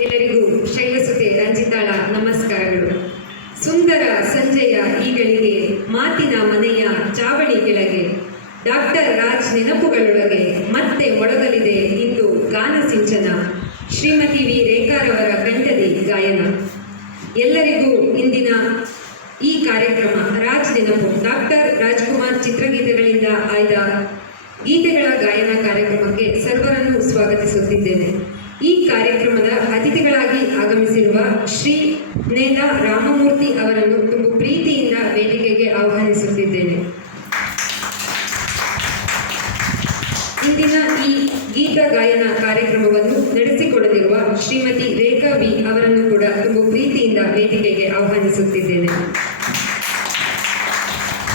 ಎಲ್ಲರಿಗೂ ಶೈಲಸುತೆ ರಂಜಿತಾಳ ನಮಸ್ಕಾರಗಳು. ಸುಂದರ ಸಂಜೆಯ ಈಗಳಿಗೆ ಮಾತಿನ ಮನೆಯ ಚಾವಣಿ ಕೆಳಗೆ ಡಾಕ್ಟರ್ ರಾಜ್ ನೆನಪುಗಳೊಳಗೆ ಮತ್ತೆ ಮೊಳಗಲಿದೆ ಇಂದು ಗಾನ ಸಿಂಚನ. ಶ್ರೀಮತಿ ವಿ ರೇಖಾರವರ ಕಂಠದಿ ಗಾಯನ. ಎಲ್ಲರಿಗೂ ಇಂದಿನ ಈ ಕಾರ್ಯಕ್ರಮ ರಾಜ್ ನೆನಪು ಡಾಕ್ಟರ್ ರಾಜ್ಕುಮಾರ್ ಚಿತ್ರಗೀತೆಗಳಿಂದ ಆಯ್ದ ಗೀತೆಗಳ ಗಾಯನ ಕಾರ್ಯಕ್ರಮಕ್ಕೆ ಸರ್ವರನ್ನು ಸ್ವಾಗತಿಸುತ್ತಿದ್ದೇನೆ. ಈ ಕಾರ್ಯಕ್ರಮದ ಅತಿಥಿಗಳಾಗಿ ಆಗಮಿಸಿರುವ ಶ್ರೀ ನೇದ ರಾಮಮೂರ್ತಿ ಅವರನ್ನು ತುಂಬ ಪ್ರೀತಿಯಿಂದ ವೇದಿಕೆಗೆ ಆಹ್ವಾನಿಸುತ್ತಿದ್ದೇನೆ. ಇಂದಿನ ಈ ಗೀತ ಗಾಯನ ಕಾರ್ಯಕ್ರಮವನ್ನು ನಡೆಸಿಕೊಡಲಿರುವ ಶ್ರೀಮತಿ ರೇಖಾ ವಿ ಅವರನ್ನು ಕೂಡ ತುಂಬ ಪ್ರೀತಿಯಿಂದ ವೇದಿಕೆಗೆ ಆಹ್ವಾನಿಸುತ್ತಿದ್ದೇನೆ.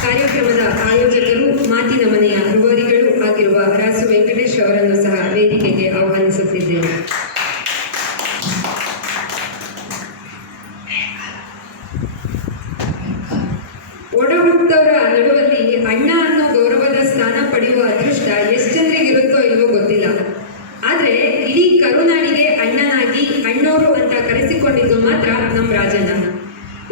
ಕಾರ್ಯಕ್ರಮದ ಆಯೋಜಕರು ಮಾತಿನ ಮನೆಯ ರೂವಾರಿಗಳು ಆಗಿರುವ ರಾಸು ವೆಂಕಟೇಶ್ ಅವರನ್ನು ಸಹ ವೇದಿಕೆಗೆ ಆಹ್ವಾನಿಸುತ್ತಿದ್ದೇನೆ. ಒಡಹುಟ್ಟವರ ನಡುವಲ್ಲಿ ಅಣ್ಣ ಅನ್ನೋ ಗೌರವದ ಸ್ಥಾನ ಪಡೆಯುವ ಅದೃಷ್ಟ ಎಷ್ಟು ಜನರಿಗಿರುತ್ತೋ ಇಲ್ವೋ ಗೊತ್ತಿಲ್ಲ. ಆದರೆ ಇಡೀ ಕರುನಾಡಿಗೆ ಅಣ್ಣನಾಗಿ ಅಣ್ಣೋರು ಅಂತ ಕರೆಸಿಕೊಂಡಿದ್ದು ಮಾತ್ರ ನಮ್ಮ ರಾಜಣ್ಣ.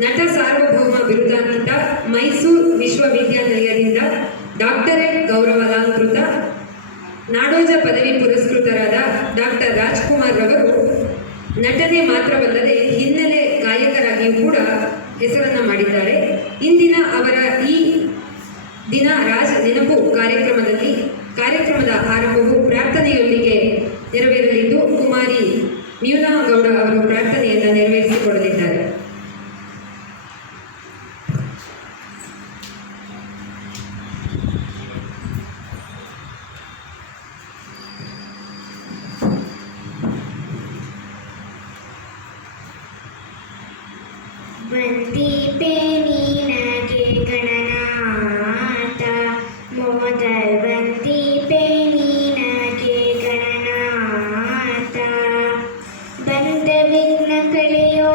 ನಟ ಸಾರ್ವಭೌಮ ಬಿರುದಾಂಕಿತ, ಮೈಸೂರು ವಿಶ್ವವಿದ್ಯಾನಿಲಯದಿಂದ ಡಾಕ್ಟರೇಟ್ ಗೌರವಾಲಂಕೃತ, ನಾಡೋಜ ಪದವಿ ಪುರಸ್ಕೃತರಾದ ಡಾಕ್ಟರ್ ರಾಜ್ಕುಮಾರ್ ರವರು ನಟನೆ ಮಾತ್ರವಲ್ಲದೆ ಹಿನ್ನೆಲೆ ಗಾಯಕರಾಗಿಯೂ ಕೂಡ ಹೆಸರನ್ನು ಮಾಡಿದ್ದಾರೆ. ಇಂದಿನ ಅವರ ಈ ದಿನ ರಾಜ್ ನೆನಪು ಕಾರ್ಯಕ್ರಮದ ಆರಂಭವು ಪ್ರಾರ್ಥನೆಯೊಂದಿಗೆ ನೆರವೇರಲಿದ್ದು ಕುಮಾರಿ ಮ್ಯೂನಾ ಗೌಡ ಅವರು ಪ್ರಾರ್ಥನೆಯನ್ನು ನೆರವೇರಿಸಿಕೊಡಲಿದ್ದಾರೆ. ವಂದಿಪೆ ನೀನಗೆ ಗಣನಾಥ ಮೋದಲ್, ವಂದಿಪೆ ನೀನಗೆ ಗಣನಾಥ. ಬಂದ ವಿಘ್ನ ಕಳೆಯೋ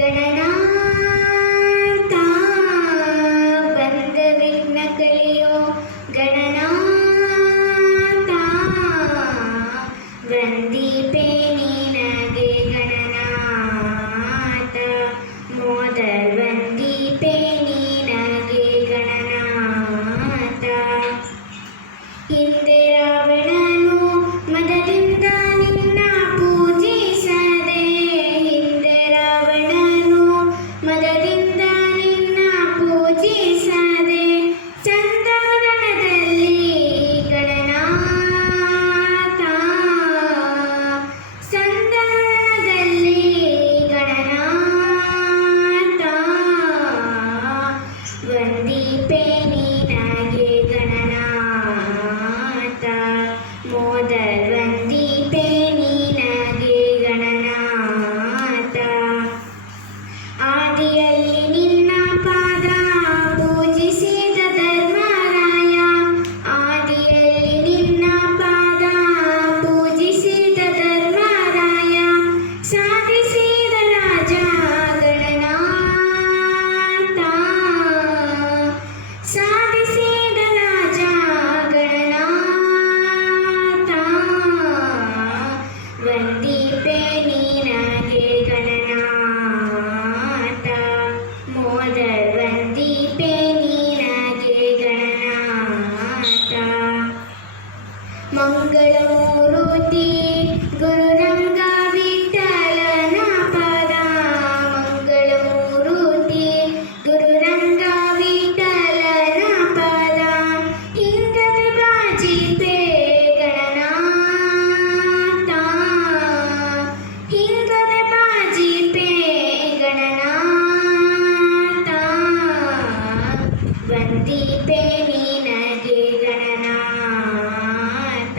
ಗಣನಾಥ, ಬಂದ ವಿಘ್ನ ಕಳೆಯೋ ಗಣನಾಥ. ವಂದಿಪೆ ನೀನಗೆ ಗಣನಾಥ ಮೋದಲ್, ವಂದಿಪೆ ನೀನಗೆ ಗಣನಾಥ. ಹಿಂದೆ ರಾವಣನು ಮದದಿಂದ ನಿನ್ನ ಪೂಜಿಸದೆ, ಹಿಂದೆ ರಾವಣನು ಮದದಿಂದ ನಿನ್ನ ಪೂಜಿಸದೆ, ಚಂದ್ರವದನದಲ್ಲಿ ಗಣನಾಥ, ಚಂದ್ರವದನದಲ್ಲಿ ಗಣನಾಥ. ವಂದಿಪೆ ನೀನಗೆ ಗಣನಾಥ ಮೋದಲ್, ವಂದಿಪೆ ನೀನಗೆ ಗಣನಾಥ. ಆದಿಯಲ್ಲಿ ನಿನ್ನ ಪಾದ ಪೂಜಿಸಿದ ಧರ್ಮರಾಯ, ಆದಿಯಲ್ಲಿ ನಿನ್ನ ಪಾದ ಪೂಜಿಸಿದ ಧರ್ಮರಾಯ, ಸಾಧಿಸಿದ ರಾಜ ಗಣನಾಥ, ಸಾಧಿಸಿದ ರಾಜ ಗಣನಾಥ. ವಂದಿಪೆ ನೀನಗೆ ಗಣನಾಥ ಮೋದಲ್, ವಂದಿಪೆ ನೀನಗೆ ಗಣನಾಥ. ಮಂಗಳಮೂರುತಿ ಗುರುರಂಗ ವಿಠಲನ ಪದ, ಮಂಗಳಮೂರುತಿ ಗುರುರಂಗ ವಿಠಲನ ಪದ. ಹಿಂಗದೆ ಬಾಜಿಪೆ ಗಣನಾಥ, ಹಿಂಗದೆ ಬಾಜಿಪೆ ಗಣನಾಥ. ವಂದಿಪೆ ನೀನಗೆ ಗಣನಾಥ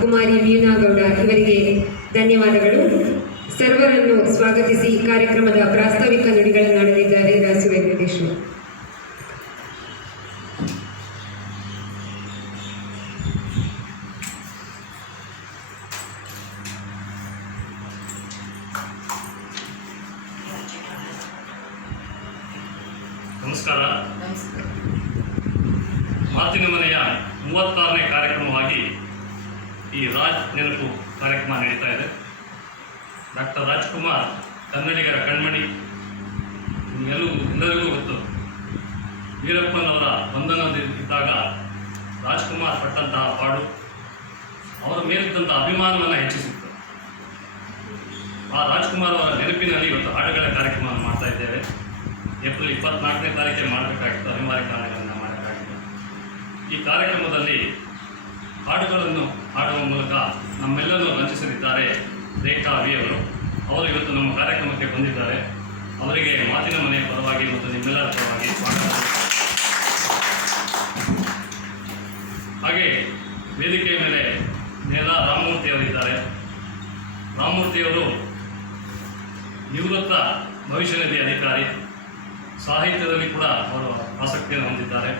ಕುಮಾರಿ ಮೀನಾಗೌಡ ಇವರಿಗೆ ಧನ್ಯವಾದಗಳು. ಸರ್ವರನ್ನು ಸ್ವಾಗತಿಸಿ ಕಾರ್ಯಕ್ರಮದ ಪ್ರಾಸ್ತಾವಿಕ ನುಡಿಗಳನ್ನಾಡಲಿದ್ದಾರೆ ರಾಸು ವೆಂಕಟೇಶ್ವರ. ನಮಸ್ಕಾರ. ಮಾತಿನ ಮನೆಯ 36ನೇ ಕಾರ್ಯಕ್ರಮವಾಗಿ ಈ ರಾಜ್ ನೆನಪು ಕಾರ್ಯಕ್ರಮ ನಡೀತಾ ಇದೆ. ಡಾಕ್ಟರ್ ರಾಜ್ಕುಮಾರ್ ಕನ್ನಡಿಗರ ಕಣ್ಮಣಿ, ಎಲ್ಲರಿಗೂ ಗೊತ್ತು. ವೀರಪ್ಪನವರ ಬಂಧನದಲ್ಲಿದ್ದಾಗ ರಾಜ್ಕುಮಾರ್ ಪಟ್ಟಂತಹ ಪಾಡು ಅವರ ಮೇಲಿದ್ದಂಥ ಅಭಿಮಾನವನ್ನು ಹೆಚ್ಚಿಸಿತ್ತು. ಆ ರಾಜ್ಕುಮಾರ್ ಅವರ ನೆನಪಿನಲ್ಲಿ ಇವತ್ತು ಹಾಡುಗಳ ಕಾರ್ಯಕ್ರಮವನ್ನು ಮಾಡ್ತಾ ಇದ್ದೇವೆ. ಏಪ್ರಿಲ್ 24ನೇ ತಾರೀಕಿಗೆ ಮಾಡಬೇಕಾಗಿತ್ತು, ಅನಿವಾರ್ಯ ಕಾರಣಗಳಿಂದ ಮಾಡಬೇಕಾಗಿತ್ತು. ಈ ಕಾರ್ಯಕ್ರಮದಲ್ಲಿ ಹಾಡುಗಳನ್ನು ಹಾಡುವ ಮೂಲಕ ನಮ್ಮೆಲ್ಲರನ್ನು ರಂಜಿಸಲಿದ್ದಾರೆ ರೇಖಾ ವಿ ಅವರು ಇವತ್ತು ನಮ್ಮ ಕಾರ್ಯಕ್ರಮಕ್ಕೆ ಬಂದಿದ್ದಾರೆ. ಅವರಿಗೆ ಮಾತಿನ ಮನೆಯ ಪರವಾಗಿ ಮತ್ತು ನಿಮ್ಮೆಲ್ಲರ ಪರವಾಗಿ ಸ್ವಾಗತ. ಹಾಗೆ ವೇದಿಕೆಯ ಮೇಲೆ ನೇಲ ರಾಮಮೂರ್ತಿ ಅವರಿದ್ದಾರೆ. ರಾಮಮೂರ್ತಿಯವರು ನಿವೃತ್ತ ಭವಿಷ್ಯ ನಿಧಿ ಅಧಿಕಾರಿ, ಸಾಹಿತ್ಯದಲ್ಲಿ ಕೂಡ ಅವರು ಆಸಕ್ತಿಯನ್ನು ಹೊಂದಿದ್ದಾರೆ.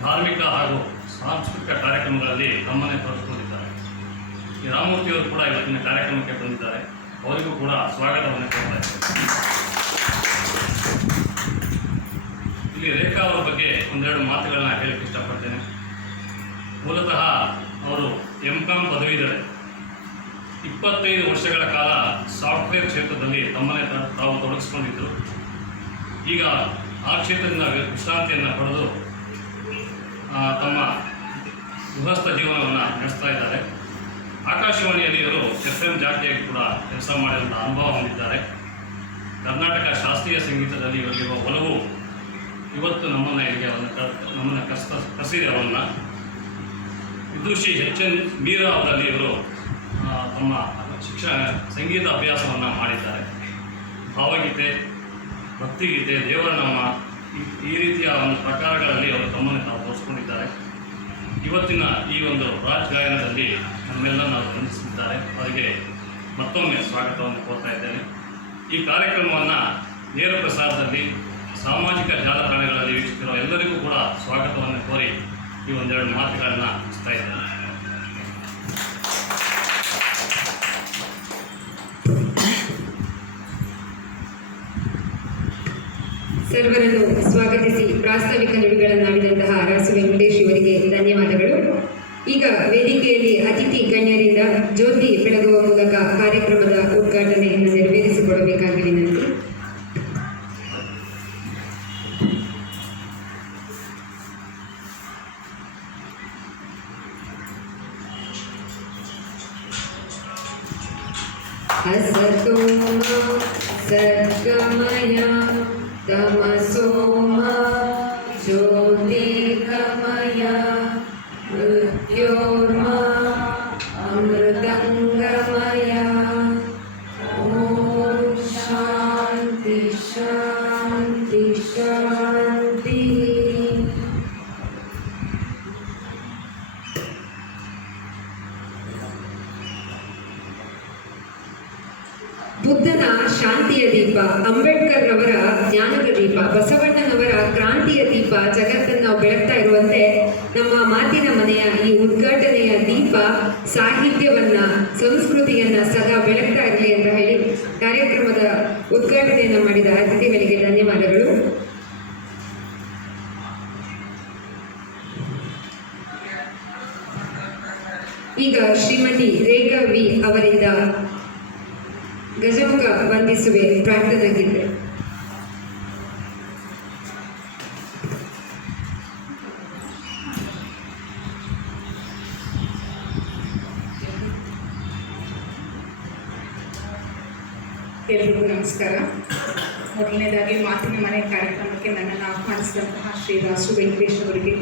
ಧಾರ್ಮಿಕ ಹಾಗೂ ಸಾಂಸ್ಕೃತಿಕ ಕಾರ್ಯಕ್ರಮಗಳಲ್ಲಿ ತಮ್ಮನ್ನೇ ತೋರಿಸಿಕೊಂಡಿದ್ದಾರೆ. ಈ ರಾಮಮೂರ್ತಿಯವರು ಕೂಡ ಇವತ್ತಿನ ಕಾರ್ಯಕ್ರಮಕ್ಕೆ ಬಂದಿದ್ದಾರೆ. ಅವರಿಗೂ ಕೂಡ ಸ್ವಾಗತವನ್ನು ಕೊಡ್ತಾ ಇದ್ದಾರೆ. ಇಲ್ಲಿ ರೇಖಾ ಅವರ ಬಗ್ಗೆ ಒಂದೆರಡು ಮಾತುಗಳನ್ನ ಹೇಳಕ್ಕೆ ಇಷ್ಟಪಡ್ತೇನೆ. ಮೂಲತಃ ಅವರು M.Com ಪದವೀಧರೆ. 25 ವರ್ಷಗಳ ಕಾಲ ಸಾಫ್ಟ್ವೇರ್ ಕ್ಷೇತ್ರದಲ್ಲಿ ತಮ್ಮನ್ನೇ ತಾವು ತೊಡಗಿಸಿಕೊಂಡಿದ್ದರು. ಈಗ ಆ ಕ್ಷೇತ್ರದಿಂದ ವಿಶ್ರಾಂತಿಯನ್ನು ಪಡೆದು ತಮ್ಮ ಗೃಹಸ್ಥ ಜೀವನವನ್ನು ನಡೆಸ್ತಾ ಇದ್ದಾರೆ. ಆಕಾಶವಾಣಿಯಲ್ಲಿ ಇವರು FM ಜಾಕಿಯಾಗಿ ಕೂಡ ಕೆಲಸ ಮಾಡಿದಂಥ ಅನುಭವ ಹೊಂದಿದ್ದಾರೆ. ಕರ್ನಾಟಕ ಶಾಸ್ತ್ರೀಯ ಸಂಗೀತದಲ್ಲಿ ಇವರಿರುವ ಒಲವು ಇವತ್ತು ನಮ್ಮನ್ನು ಇಲ್ಲಿಗೆ ನಮ್ಮನ್ನು ಕರೆಸಿದೆ. ಅವರನ್ನು ವಿದುಷಿ H.N. ಮೀರಾ ಅವರಲ್ಲಿ ಇವರು ತಮ್ಮ ಸಂಗೀತ ಅಭ್ಯಾಸವನ್ನು ಮಾಡಿದ್ದಾರೆ. ಭಾವಗೀತೆ, ಭಕ್ತಿಗೀತೆ, ದೇವರ ನಾಮ ಈ ರೀತಿಯ ಒಂದು ಪ್ರಕಾರಗಳಲ್ಲಿ ಅವರು ತಮ್ಮನ್ನು ತಾವು ತೋರಿಸ್ಕೊಂಡಿದ್ದಾರೆ. ಇವತ್ತಿನ ಈ ಒಂದು ರಾಜ್ ಗಾಯನದಲ್ಲಿ ನಮ್ಮೆಲ್ಲ ನಾವು ವಂದಿಸುತ್ತಿದ್ದಾರೆ. ಅವರಿಗೆ ಮತ್ತೊಮ್ಮೆ ಸ್ವಾಗತವನ್ನು ಕೋರ್ತಾ ಇದ್ದೇನೆ. ಈ ಕಾರ್ಯಕ್ರಮವನ್ನು ನೇರ ಪ್ರಸಾರದಲ್ಲಿ ಸಾಮಾಜಿಕ ಜಾಲತಾಣಗಳಲ್ಲಿ ವೀಕ್ಷಿಸಿರುವ ಎಲ್ಲರಿಗೂ ಕೂಡ ಸ್ವಾಗತವನ್ನು ಕೋರಿ ಈ ಒಂದೆರಡು ಮಾತುಗಳನ್ನು ಮುಗಿಸ್ತಾ ಇದ್ದೇನೆ. ಸರ್ವರನ್ನು ಸ್ವಾಗತಿಸಿ ಪ್ರಾಸ್ತಾವಿಕ ನುಡಿಗಳನ್ನಾಡಿದಂತಹ ರಾಸು ವೆಂಕಟೇಶ್ ಇವರಿಗೆ ಧನ್ಯವಾದಗಳು. ಈಗ ವೇದಿಕೆಯಲ್ಲಿ ಅತಿಥಿ ಗಣ್ಯರಿಂದ ಜ್ಯೋತಿ ಬೆಳಗುವ ಮೂಲಕ ಕಾರ್ಯಕ್ರಮದ ಉದ್ಘಾಟನೆಯನ್ನು ನೆರವೇರಿಸಿಕೊಡಬೇಕಾಗಿ ವಿನಂತಿ. ಅಸತೋಮ ಸದ್ಗಮಯ ತಮಸೋಮ ಜ್ಯೋತಿರ್ಗಮಯ ಮೃತ್ಯೋರ್ಮ ಅಮೃತಂಗಮಯ. ಓಂ ಶಾಂತಿ ಶಾಂತಿ ಶಾಂತಿ. ಬುದ್ಧನ ಶಾಂತಿಯ ದೀಪ, ಅಂಬೇಡ್ಕರ್ ರವರ ಜ್ಞಾನದ ದೀಪ, ಬಸವಣ್ಣನವರ ಕ್ರಾಂತಿಯ ದೀಪ ಜಗತ್ತನ್ನು ಬೆಳಗ್ತಾ ಇರುವಂತೆ ನಮ್ಮ ಮಾತಿನ ಮನೆಯ ಈ ಉದ್ಘಾಟನೆಯ ದೀಪ ಸಾಹಿತ್ಯವನ್ನ, ಸಂಸ್ಕೃತಿಯನ್ನ ಸದಾ ಬೆಳಗ್ತಾ ಇರಲಿ ಅಂತ ಹೇಳಿ ಕಾರ್ಯಕ್ರಮದ ಉದ್ಘಾಟನೆಯನ್ನು ಮಾಡಿದ ಅತಿಥಿಗಳಿಗೆ ಧನ್ಯವಾದಗಳು. ಈಗ ಶ್ರೀಮತಿ ರೇಖಾ ವಿ ಅವರಿಂದ ಗಜಮುಖ ವಂದಿಸುವೆ ಪ್ರಾರ್ಥನಾ ಗೀತೆ. ಎಲ್ರಿಗೂ ನಮಸ್ಕಾರ. ಮೊದಲನೇದಾಗಿ ಮಾತಿನ ಮನೆ ಕಾರ್ಯಕ್ರಮಕ್ಕೆ ನನ್ನನ್ನು ಆಹ್ವಾನಿಸಿದಂತಹ ಶ್ರೀ ರಾಸು ವೆಂಕಟೇಶ್ ಅವರಿಗೆ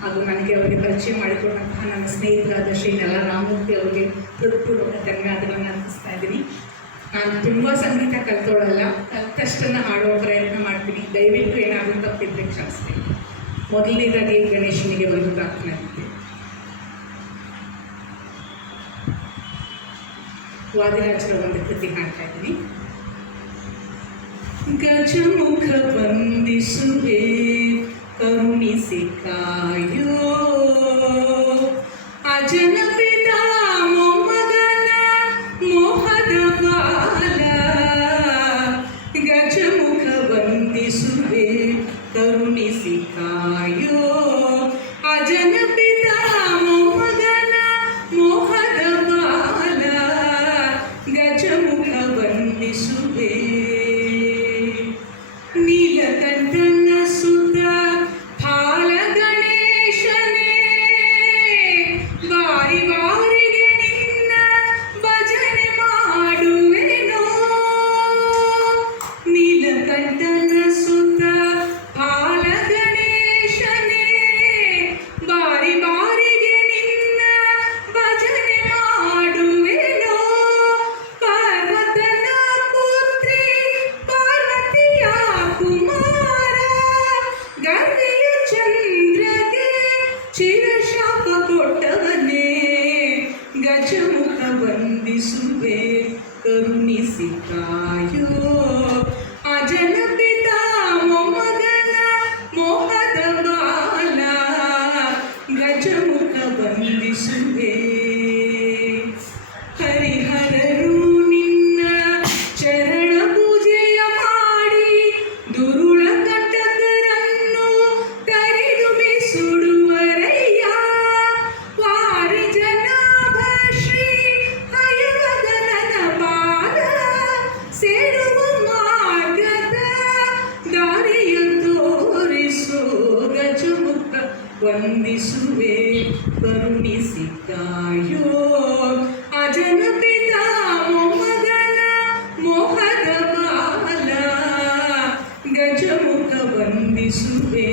ಹಾಗೂ ನನಗೆ ಅವರಿಗೆ ಪರಿಚಯ ಮಾಡಿಕೊಟ್ಟಂತಹ ನನ್ನ ಸ್ನೇಹಿತರಾದ ಶ್ರೀ ನೆಲ ರಾಮಮೂರ್ತಿ ಅವರಿಗೆ ಹೃತ್ಪೂರ್ವಕ ಧನ್ಯವಾದಗಳನ್ನು ಅರ್ಪಿಸ್ತಾ ಇದ್ದೀನಿ. ನಾನು ತುಂಬ ಸಂಗೀತ ಕಲ್ತೋಳಲ್ಲ, ಕಲ್ತಷ್ಟನ್ನು ಹಾಡೋ ಪ್ರಯತ್ನ ಮಾಡ್ತೀನಿ. ದಯವಿಟ್ಟು ಏನಾದರೂ ತಪ್ಪಿದ್ರೆ ಕ್ಷಮಿಸ್ತೀನಿ. ಮೊದಲನೇದಾಗಿ ಗಣೇಶನಿಗೆ ಒಂದು ಪ್ರಾರ್ಥನೆ ಮಾಡ್ತೀನಿ. ವಾದಿರಾಜರ ಒಂದು ಕೃತಿ ಹಾಡ್ತಾ ಇದ್ದೀನಿ. ಗಜಮುಖ ವಂದಿಸುವೆ ಕರುಣಿಸಿ ಕಾಯೋ ಅಜನ ಪಿತಾ ಮೊಮ್ಮಗನ ಮೋಹದ ಬಾಲ. ಗಜಮುಖ ವಂದಿಸುವೆ ಕರುಣಿಸಿ ಕಾಯೋ ಅಜನ ಪಿತಾ ಮೊಮ್ಮಗನ ಮೋಹದ ಬಾಲ. ಗಜಮುಖ ವಂದಿಸುವೆ ನೀಲಕಂಠನ ಸುತ ಫಾಲ ಗಣೇಶನೇ. ಬಾರಿ ಬಾರಿಗೆ ನಿನ್ನ ಭಜನೆ ಮಾಡುವೆನೋ. ನೀಲಕಂಠನ ಸುತ ಫಾಲ ಗಣೇಶನೇ. ಬಾರಿ ಬಾರಿಗೆ ನಿನ್ನ ಭಜನೆ ಮಾಡುವೆನೋ. ಪಾರ್ವತನ ಪುತ್ರಿ ಪಾರ್ವತಿಯ ಕುಮಾರ. ಗರ್ವೆಯ ಚಂದ್ರಗೆ ಚಿರಶಾಪ ಕೊಟ್ಟವನೇ. ಗಜಮುಖ ವಂದಿಸುವೆ ಕರುಣಿಸಿ ಕಾಯೋ ಅಜನ ಪಿತಾ ಮೊಮ್ಮಗನ ಮೋಹದ ಬಾಲ. ಗಜಮುಖ ವಂದಿಸುವೆ ಹರಿಹರರು ನಿನ್ನ ಚರಣ ಪೂಜೆಯ ಮಾಡಿ ದುರುಳ ಕಂಟಕರನ್ನು ತರಿದು ಬಿಸುಡುವರಯ್ಯ. ವಾರಿ ಜನಾಭ ಶ್ರೀ ಹಯವದನನ ಪಾದ ಸೇರುವ ಮಾರ್ಗದ ದಾರಿಯ ತೋರಿಸೋ. ಗಜಮುಖ ವಂದಿಸುವೆ ಕರುಣಿಸಿ ಕಾಯೋ ಅಜನ ಪಿತಾ ಮೊಮ್ಮಗನ ಮೋಹದ ಬಾಲ. ಗಜಮುಖ ವಂದಿಸುವೆ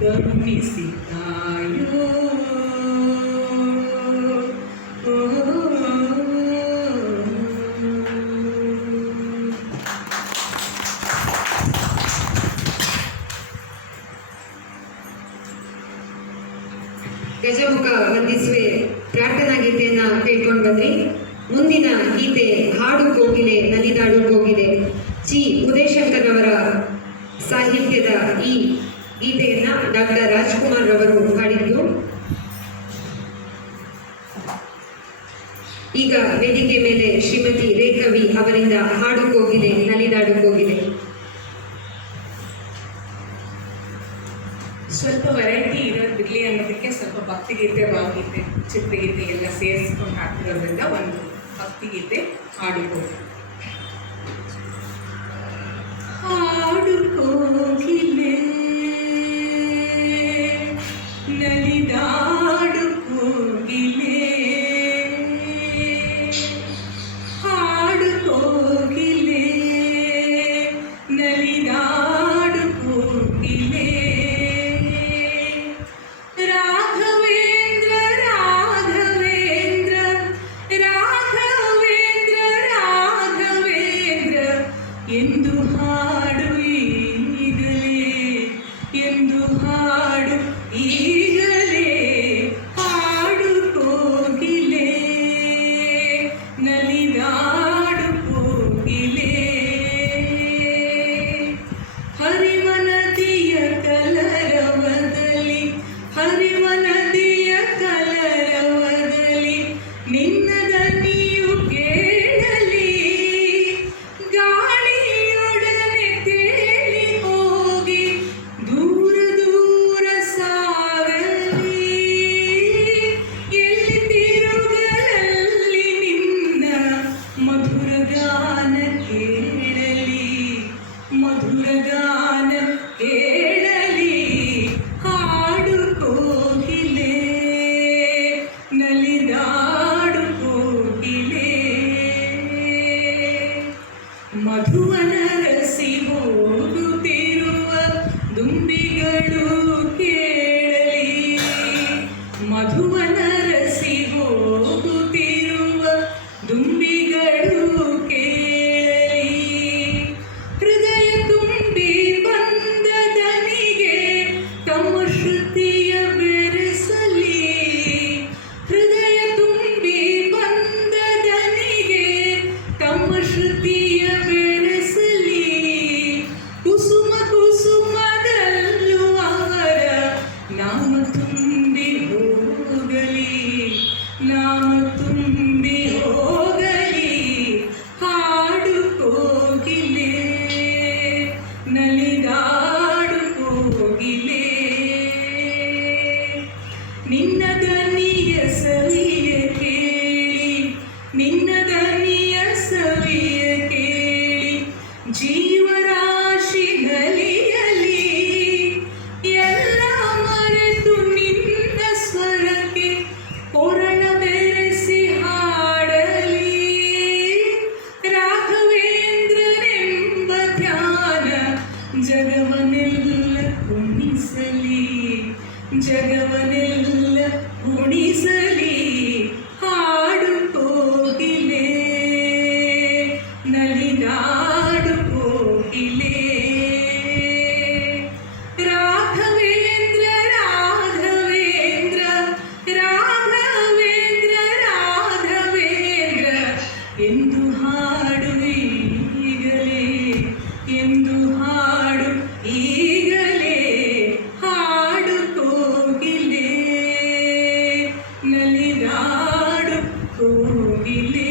ಕರುಣಿಸಿ ಕಾಯೋ. ಗಜಮುಖ ವಂದಿಸುವೆ ಪ್ರಾರ್ಥನಾ ಗೀತೆಯನ್ನ ಕೇಳ್ಕೊಂಡು ಬಂದ್ರಿ. ಮುಂದಿನ ಗೀತೆ ಹಾಡು ಕೋಗಿಲೆ ನಲಿದಾಡು ಕೋಗಿಲೆ. ಜಿ ಉದಯಶಂಕರ್ ಅವರ ಸಾಹಿತ್ಯದ ಈ ಗೀತೆಯನ್ನ ಡಾಕ್ಟರ್ ರಾಜ್ಕುಮಾರ್ ರವರು ಹಾಡಿದ್ದು. ಈಗ ವೇದಿಕೆ ಮೇಲೆ ಶ್ರೀಮತಿ ರೇಖವಿ ಅವರಿಂದ ಹಾಡು ಕೋಗಿಲೆ ನಲಿದಾಡು ಕೋಗಿಲೆ. ಸ್ವಲ್ಪ ವೆರೈಟಿ ಇರೋದು ಬಿಡಲಿ ಅನ್ನೋದಕ್ಕೆ ಸ್ವಲ್ಪ ಭಕ್ತಿಗೀತೆ, ಭಾವಗೀತೆ, ಚಿತ್ರಗೀತೆ ಎಲ್ಲ ಸೇರಿಸ್ಕೊಂಡು ಹಾಡ್ತಿರೋದ್ರಿಂದ ಒಂದು ಭಕ್ತಿಗೀತೆ ಹಾಡುವುದು. ಹಾಡು ಕೋಗಿಲೆ ನಲಿದಾಡು ಕೋಗಿಲೆ. ಹಾಡು ಕೋಗಿಲೆ ನಲಿದಾಡು ಕೋಗಿಲೆ. ರಾಘವೇಂದ್ರ ರಾಘವೇಂದ್ರ ರಾಘವೇಂದ್ರ ರಾಘವೇಂದ್ರ ಎಂದು ಹಾಡು ಈಗಲೇ. ಎಂದು ಹಾಡು ಈಗಲೇ. ಹಾಡು ಕೋಗಿಲೆ ನಲಿದಾಡು ಕೋಗಿಲೆ. ಹರಿವ ನದಿಯ ಕಲರವದಲ್ಲಿ ಹರಿವ ನದಿಯ ಕಲರವದಲ್ಲಿ ನಿನ್ನದ ನೀವು ಕೇಳಲಿ. ಗಾಳಿಯೊಡನೆ ತೇಲಿ ಹೋಗಿ ದೂರ ದೂರ ಸಾಗಲಿ. ಎಲ್ಲಿ ತಿರುಗಲಲ್ಲಿ ನಿನ್ನ ಮಧುರ ಗಾನ ಕೇಳಲಿ. ಮಧುರ ಗಾನ ಕೇಳಲಿ. ಹಾಡು ಕೋಗಿಲೆ ನಲಿದಾಡು ತುಂಬಿ ಹೋಗಲಿ ಹಾಡು ಕೋಗಿಲೆ ನಲಿದಾಡು ಕೋಗಿಲೆ ನಿನ್ನ ದನಿಯ ಸವಿಯ ಕೇಳಿ ನಿನ್ನ ದನಿಯ ಸವಿಯ ಕೇಳಿ ಜೀವರಾಶಿ ನಲಿಯಲಿ ಎಲ್ಲ ಮರೆತು ನಿನ್ನ ಸ್ವರಕ್ಕೆ ಪೊರಣ ಬೆರೆಸಿ ಹಾಡಲಿ ರಾಘವೇಂದ್ರನೆಂಬ ಧ್ಯಾನ ಜಗವನೆಲ್ಲ ಕುಣಿಸಲಿ ಜಗವನೆಲ್ಲ ಕುಣಿಸಲಿ ಹಾಡು ಕೋಗಿಲೆ ನಲಿದಾಡು ಕೋಗಿಲೆ ರಾಘವೇಂದ್ರ ರಾಘವೇಂದ್ರ ರಾಘವೇಂದ್ರ ರಾಘವೇಂದ್ರ ಎಂದು ಹಾಡು ಈಗಲೇ ಎಂದು ಹಾಡು ಈಗಲೇ ಹಾಡು ಕೋಗಿಲೆ ನಲಿದಾಡು ಕೋಗಿಲೆ.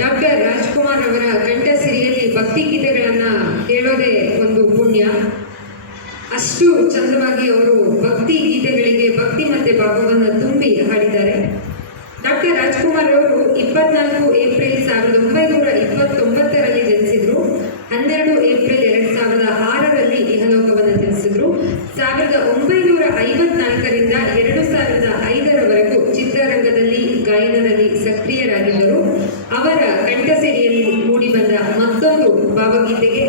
ಡಾಕ್ಟರ್ ರಾಜ್ಕುಮಾರ್ ಅವರ ಕಂಠಸಿರಿಯಲ್ಲಿ ಭಕ್ತಿ ಗೀತೆಗಳನ್ನು ಕೇಳೋದೇ ಒಂದು ಪುಣ್ಯ. ಅಷ್ಟು ಚಂದವಾಗಿ ಅವರು ಭಕ್ತಿ ಗೀತೆಗಳಿಗೆ ಭಕ್ತಿ ಮತ್ತು ಭಾವವನ್ನು ತುಂಬಿ ಹಾಡಿದ್ದಾರೆ. ಡಾಕ್ಟರ್ ರಾಜ್ಕುಮಾರ್ ಅವರು 24 ಏಪ್ರಿಲ್ 1929ರಲ್ಲಿ ಜನಿಸಿದರು. 12 ಏಪ್ರಿಲ್ 2006ರಲ್ಲಿ ಇಹಲೋಕವನ್ನು ತ್ಯಜಿಸಿದರು. 1954ರಿಂದ 2005ರವರೆಗೂ ಚಿತ್ರರಂಗದಲ್ಲಿ ಗಾಯನದಲ್ಲಿ ಸಕ್ರಿಯರಾಗಿದ್ದರು. ಅವರ ಕಂಠಸಿರಿಯಲ್ಲಿ ಮೂಡಿಬಂದ ಮತ್ತೊಂದು ಭಾವಗೀತೆಗೆ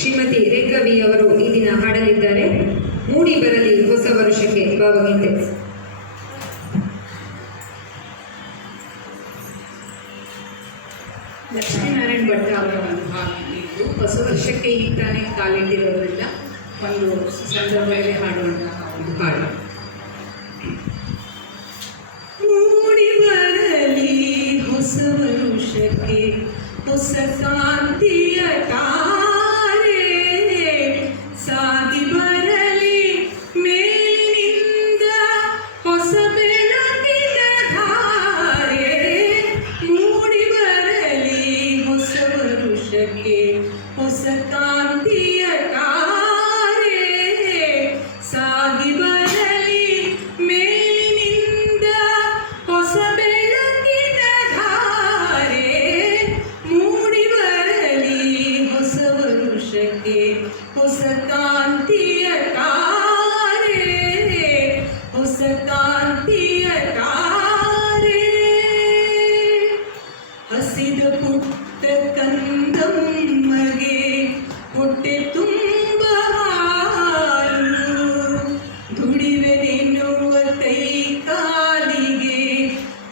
ಶ್ರೀಮತಿ ರೇಖಾವಿ ಅವರು ಈ ದಿನ ಹಾಡಲಿದ್ದಾರೆ. ಮೂಡಿ ಬರಲಿ ಹೊಸ ವರುಷಕ್ಕೆ ಭಾವಗೀತೆ. ಲಕ್ಷ್ಮೀನಾರಾಯಣ ಭಟ್ ಅವರ ಒಂದು ಇದು ಹೊಸ ವರ್ಷಕ್ಕೆ ಈಗ ತಾನೇ ಕಾಲಿಟ್ಟಿರೋದ್ರಿಂದ ಒಂದು ಸಂದರ್ಭದಲ್ಲಿ ಹಾಡುವಂತಹ ಒಂದು ಹಾಡು. ಮೂಡಿ ಬರಲಿ ಹೊಸ ವರುಷಕ್ಕೆ ಹೊಸ ಕಾಂತಿಯ ತಾರೆ ಸಾಗಿ ಬರಲಿ ಮೇಲಿನಿಂದ ಹೊಸ ಬೆಳಕಿನ ಧಾರೆ ಮೂಡಿ ಬರಲಿ ಹೊಸ ವರುಷಕ್ಕೆ ಹೊಸ ಕಾಂತಿಯ ತಾರೆ ಸಾಗಿ ಬರಲಿ ಮೇಲಿನಿಂದ ಹೊಸ ಬೆಳಕಿನ ಧಾರೆ ಮೂಡಿ ಬರಲಿ ಹೊಸ ವರುಷಕ್ಕೆ ಹೊಸ ಕಾಂತಿಯ ತಾರೆ ಹೊಸ ಕಾಂತಿಯ ತಾರೆ ಹಸಿದ ಪುಟ್ಟ ಕಂದಮ್ಮಗೆ ಹೊಟ್ಟೆ ತುಂಬ ಹಾಲು ದುಡಿವೆನೆನ್ನುವ ಕೈ ಕಾಲಿಗೆ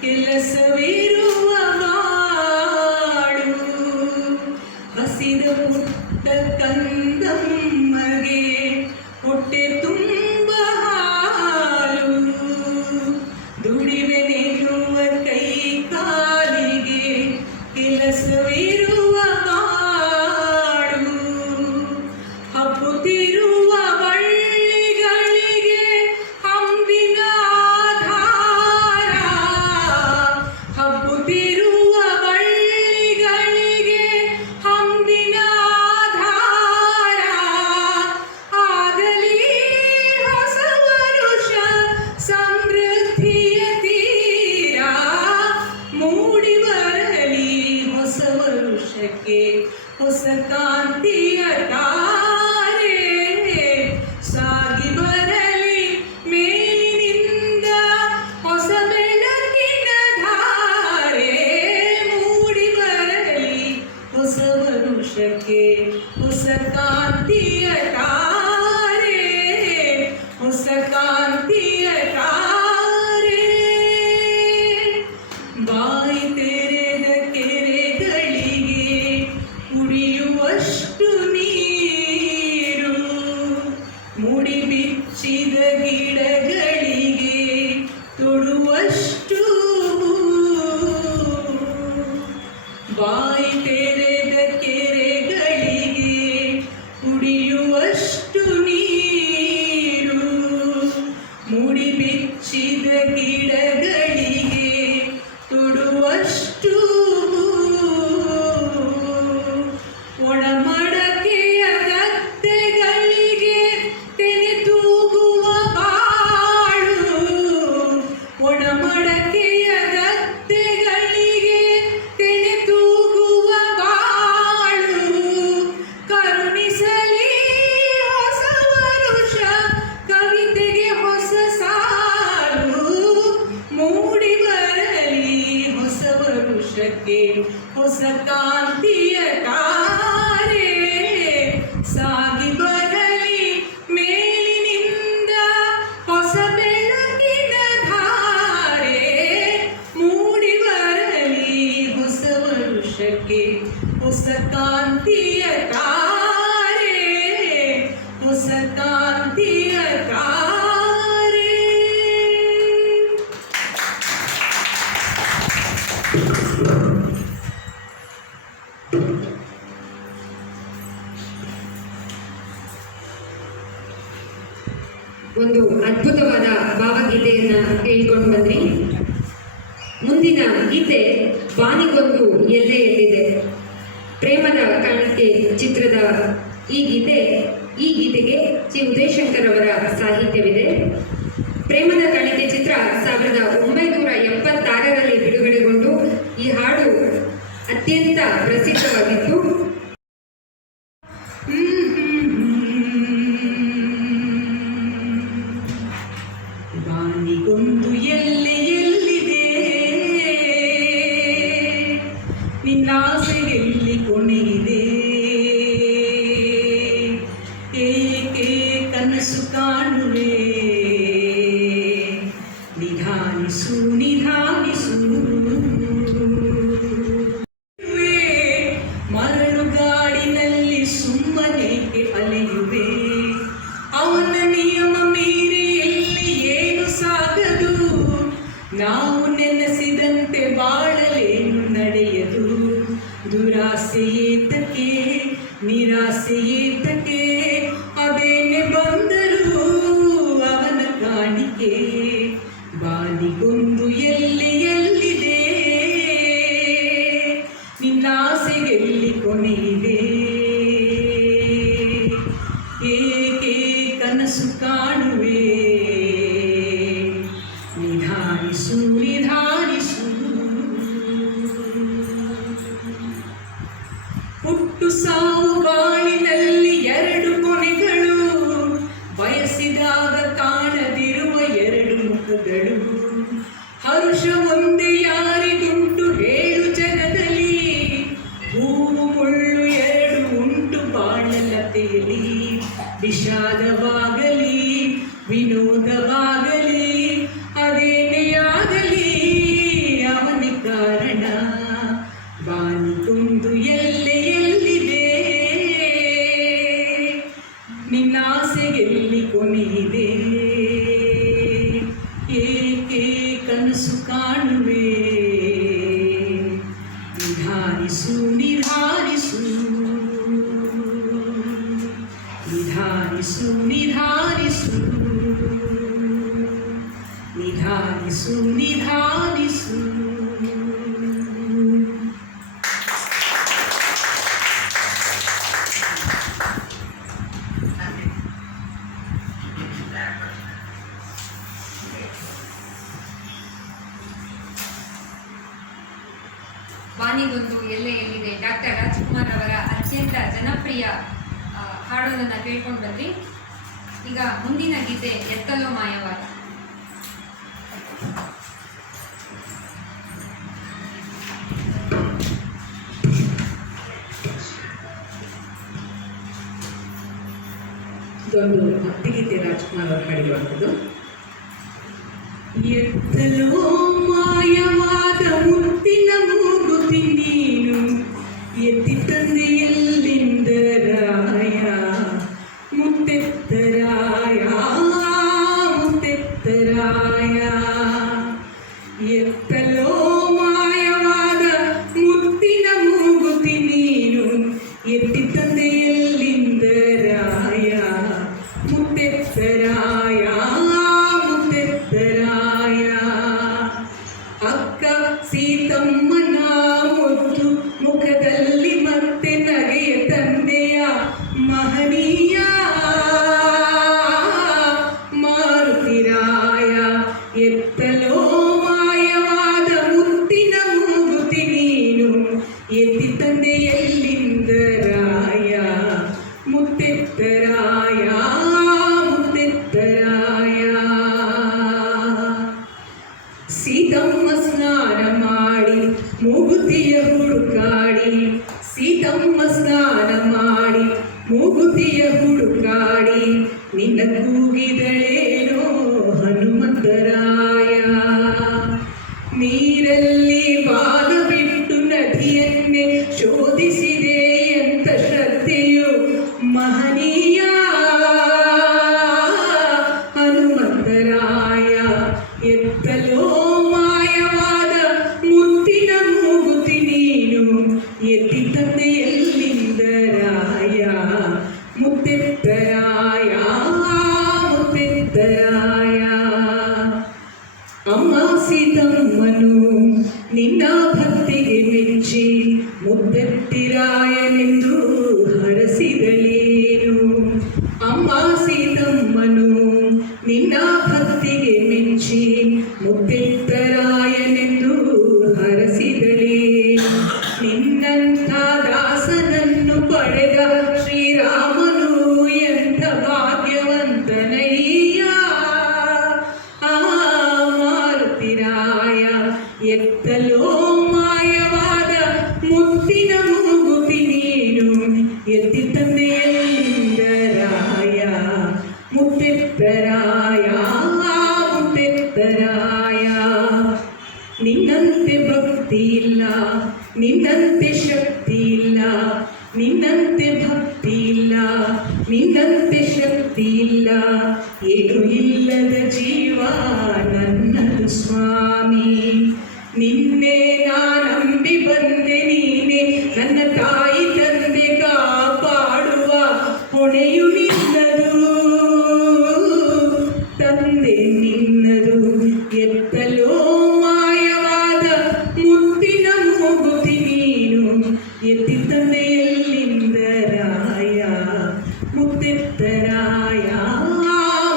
ಕೆಲಸವಿರುವ ಮಾಡು ಹಸಿದ ಪುಟ್ಟ ಕಂದಮ್ಮಗೆ ಹೊಟ್ಟೆ ತುಂಬ ಹಾಲು ದುಡಿವೆನೆನ್ನುವ ಕೈ ಕಾಲಿಗೆ ಕೆಲಸವಿರುವ ಮಾಡು ಹಬ್ಬುತ್ತಿರುವ ಬಳ್ಳಿಗಳಿಗೆ ಹಂಬಿನ ಆಧಾರ ಹಬ್ಬುತ್ತಿರುವ ಬಳ್ಳಿಗಳಿಗೆ ಹಂಬಿನ ಆಧಾರ ಆಗಲಿ ಹೊಸ ವರುಷ ಸಮೃದ್ಧಿಯ ತೀರ ಮೂಡಿ ಬರಲಿ ಹೊಸ ವರುಷಕ್ಕೆ ಹೊಸ ಕಾಂತಿಯ ತಾರೆ ಸಾಗಿ ಬರಲಿ ಮೇಲಿನಿಂದ ಹೊಸ ಬೆಳಕಿನ ಧಾರೆ ಮೂಡಿ ಬರಲಿ ಹೊಸ ವರುಷಕ್ಕೆ ಹೊಸ ಕಾಂತಿಯ ತಾರೆ ಹೊಸ ಕಾಂತಿಯ ತಾರೆ ಬಾಯಿ ತೆರೆದ ಕೆರೆಗಳಿಗೆ ಕುಡಿಯುವಷ್ಟು ನೀರು ಮುಡಿ ಬಿಚ್ಚಿದ ಗಿಡಗಳಿಗೆ ತೊಡುವಷ್ಟು ಬಾಯಿ ತೆರೆದ ಕಾಂತಿಯ ತಾರೆ ಸಾಗಿ ಬರಲಿ ಮೇಲಿನಿಂದ ಹೊಸ ಬೆಳಕಿನ ಧಾರೆ ಮೂಡಿ ಬರಲಿ ಹೊಸ ವರುಷಕ್ಕೆ ಹೊಸ ಕಾಂತಿಯ ತಾರೆ ಹೊಸ ಕಾಂತಿಯ ತಾರೆ. ಒಂದು ಅದ್ಭುತವಾದ ಭಾವಗೀತೆಯನ್ನ ಕೇಳಿಕೊಂಡು ಬಂದ್ರಿ. ಮುಂದಿನ ಗೀತೆ ಬಾನಿಗೊಂದು ಎಲ್ಲೆಯಲ್ಲಿದೆ. ಪ್ರೇಮದ ಕಾಣಿಕೆ ಚಿತ್ರದ ಈ ಗೀತೆಗೆ ಚಿ ಉದಯಶಂಕರ್ ಅವರ ಸಾಹಿತ್ಯವಿದೆ. ಪ್ರೇಮದ ಕಾಣಿಕೆ ಚಿತ್ರ 1976ರಲ್ಲಿ ಬಿಡುಗಡೆಗೊಂಡು ಈ ಹಾಡು ಅತ್ಯಂತ ಪ್ರಸಿದ್ಧವಾಗಿತ್ತು. ಬಾನಿಗೊಂದು ಎಲ್ಲೆಯಲ್ಲಿದೆ ನಿನ್ನಾಸೆಯಲ್ಲಿ ಕೊನೆಯಿದೆ ಏಕೆ ಕನಸು ಕಾಣುವೆ ನಿಧಾನಿಸು ನಿಧಾನಿಸು ಮರಳುಗಾಡಿನಲ್ಲಿ ಸುಮ್ಮನೇಕೆ ಅಲೆಯುವೆ ಅವನ ನಿಯಮ ಮೀರಿ ಎಲ್ಲಿ ಏನು ಸಾಗದು ನಾವು ನೆನೆಸಿದಂತೆ ಬಾಳಲೇನು ನಡೆಯದು ದುರಾಸೆಯೇತಕ್ಕೆ ನಿರಾಸೆಯೇತಕ್ಕೆ ಅದೇನೆ ಬಂದರೂ ಅವನ ಕಾಣಿಕೆ ಬಾನಿಗೊಂದು ಎಲ್ಲೆಯಲ್ಲಿದೆ ನಿನ್ನಾಸೆಗೆಲ್ಲಿ ಕೊನೆಯಿದೆ ಏಕೆ ಕನಸು ಕಾಣುವೆ ನಿಧಾನಿಸು ನಿಧಾನಿಸು ಹುಟ್ಟು ಸಾವು ಬಾಳಿನಲ್ಲಿ ಎರಡು ಕೊನೆಗಳು ಬಯಸಿದಾಗ ಕಾಣದಿರುವ ಎರಡು ಮುಖಗಳು ಹರುಷ ಒಂದೇ ಯಾರಿಗುಂಟು ಹೇಳು ಜಗದಲ್ಲಿ ಹೂವು ಮುಳ್ಳು ಎರಡು ಉಂಟು ಬಾಳಲತೆಯಲ್ಲಿ ವಿಷಾದವಾಗಲಿ ವಿನೋದವಾಗಲಿ ಅದೇನೇ ಆಗಲಿ ಅವನೇ ಕಾರಣ ಬಾನಿಗೊಂದು ಎಲ್ಲೆಯಲ್ಲಿದೆ ನಿನ್ನಾಸೆಗೆಲ್ಲಿ ಕೊನೆಯಿದೆ ಏಕೆ ಕನಸು ಕಾಣುವೆ ನಿಧಾನಿಸು ನಿಧಾನಿಸು ನಿಧಾನಿಸು ನಿಧಾನಿಸು ನಿಧಾನಿಸು ನಿಧಾನಿಸು. ಬಾನಿಗೊಂದು ಎಲ್ಲೆಯಲ್ಲಿದೆ ಡಾಕ್ಟರ್ ರಾಜ್ಕುಮಾರ್ ಅವರ ಅತ್ಯಂತ ಜನಪ್ರಿಯ ಹಾಡೋದನ್ನು ಕೇಳ್ಕೊಂಡು ಬಂದ್ರಿ. ಈಗ ಮುಂದಿನ ಗೀತೆ ಎತ್ತಲೋ ಮಾಯವಾದ. ಇದೊಂದು ಭಕ್ತಿಗೀತೆ ರಾಜ್ಕುಮಾರ್ ಅವರು ಹಾಡಿರುವಂಥದ್ದು. ಎತ್ತಲೋ ಮಾಯವಾದ ಮುತ್ತಿನ ಮೂಗುತಿ ನೀನು ಎತ್ತಿ ತಂದೆ ಎಲ್ಲಿಂದ ರಾಯ ಮುತ್ತೆತ್ತರಾಯ ಮುತ್ತೆತ್ತರಾಯ ಎತ್ತಲೋ ಮಾಯವಾದ ಮುತ್ತಿನ ಮೂಗುತಿ ನೀನು ಎತ್ತಿ ತಂದೆ ಎಲ್ಲಿಂದ ರಾಯ ಮುತ್ತೆತ್ತರಾಯ ಮುತ್ತೆತ್ತರಾಯ ಅಕ್ಕ ಸೀತಮ್ಮನ ಮುದ್ದು ಮುಖದಲ್ಲಿ ಮತ್ತೆ ನಗೆಯ ತಂದೆಯ ಮಹನೀಯ ಮಾರುತಿರಾಯ ಎತ್ತಲೋ ಮಾಯವಾದ ಮುತ್ತಿನ ಮೂಗುತಿ ನೀನು ಎತ್ತಿ ತಂದೆ ಎಲ್ಲಿಂದ ರಾಯ ಮುತ್ತೆತ್ತರಾಯ ಮುತ್ತೆತ್ತರಾಯ ಸೀತಮ್ಮ ಸ್ನಾನ ಮಾಡಿ ಮೂಗುತಿಯ ಹುಡುಕಾಡಿ ಅಮ್ಮ ಸ್ನಾನ ಮಾಡಿ ಮೂಗುತಿಯ ಹುಡುಕಾಡಿ ನಿನ್ನ ಕೂಗಿದಳೇನೋ ಹನುಮಂತರಾಯ. ನೀರಲ್ಲಿ ಬಾಲ ಬಿಟ್ಟು ನದಿಯನ್ನೇ ಶೋಧಿಸಿದೆ ಎಂತ ಶ್ರದ್ಧೆಯು ಮಹನೀಯ ಹನುಮಂತರಾಯ. ಎತ್ತಲೋ ಮಾಯವಾದ ಮುತ್ತಿನ ಮೂಗುತಿ ನೀನು ಎತ್ತಿ ತಂದೆ ಎಲ್ಲಿಂದ ರಾಯ ಮುತ್ತೆತ್ತರಾಯ ಮುತ್ತೆತ್ತರಾಯ. ಅಮ್ಮ ಸೀತಮ್ಮನು ನಿನ್ನ ಭಕ್ತಿಗೆ ಮೆಚ್ಚಿ ಮುದ್ದೆತ್ತಿರಾಯನೆಂದು ಹರಸಿದಳೇನು. ಅಮ್ಮ ಸೀತಮ್ಮನು ನಿನ್ನ ಭಕ್ತಿಗೆ ಮೆಚ್ಚಿ ಮುದ್ದೆತ್ತರಾಯನೆಂದು ಹರಸಿದಳೇನು. ನಿನ್ನಂಥ ದಾಸನನ್ನು ಪಡೆದ ಶ್ರೀರಾಮನು ಎಂಥ ಭಾಗ್ಯವಂತನಯ್ಯ ಮಾರುತಿರಾಯ. ಎತ್ತಲೋ ಮಾಯವಾದ ಮುತ್ತಿನ ಮೂಗುತಿ ನೀನು ಎತ್ತಿ ತಂದೆಯಲ್ಲಿಂದ ರಾಯ ಮುತ್ತೆತ್ತರಾಯ ಮುತ್ತೆತ್ತರಾಯ. ನಿನ್ನಂತೆ ಭಕ್ತಿ ಇಲ್ಲ, ನಿನ್ನಂತೆ ಶಕ್ತಿ ಇಲ್ಲ, ನಿನ್ನಂತೆ ಭಕ್ತಿ ಇಲ್ಲ, ನಿನ್ನಂತೆ ಶಕ್ತಿ ಇಲ್ಲ. ಏನು ಇಲ್ಲದ ಜೀವ ನನ್ನದು ಸ್ವಾಮಿ. ನಿನ್ನೆ ನಂಬಿ ಬಂದೆ, ನೀನೆ ನನ್ನ ತಾಯಿ ತಂದೆ ಕಾಪಾಡುವ ಹೊಣೆಯು ನಿನ್ನದು, ತಂದೆ ನಿನ್ನದು. ಎತ್ತಲೋ ಮಾಯವಾದ ಮುತ್ತಿನ ಮೂಗುತಿ ನೀನು ಎತ್ತಿ ತಂದೆಯಲ್ಲಿಂದ ರಾಯ ಮುತ್ತೆತ್ತರಾಯ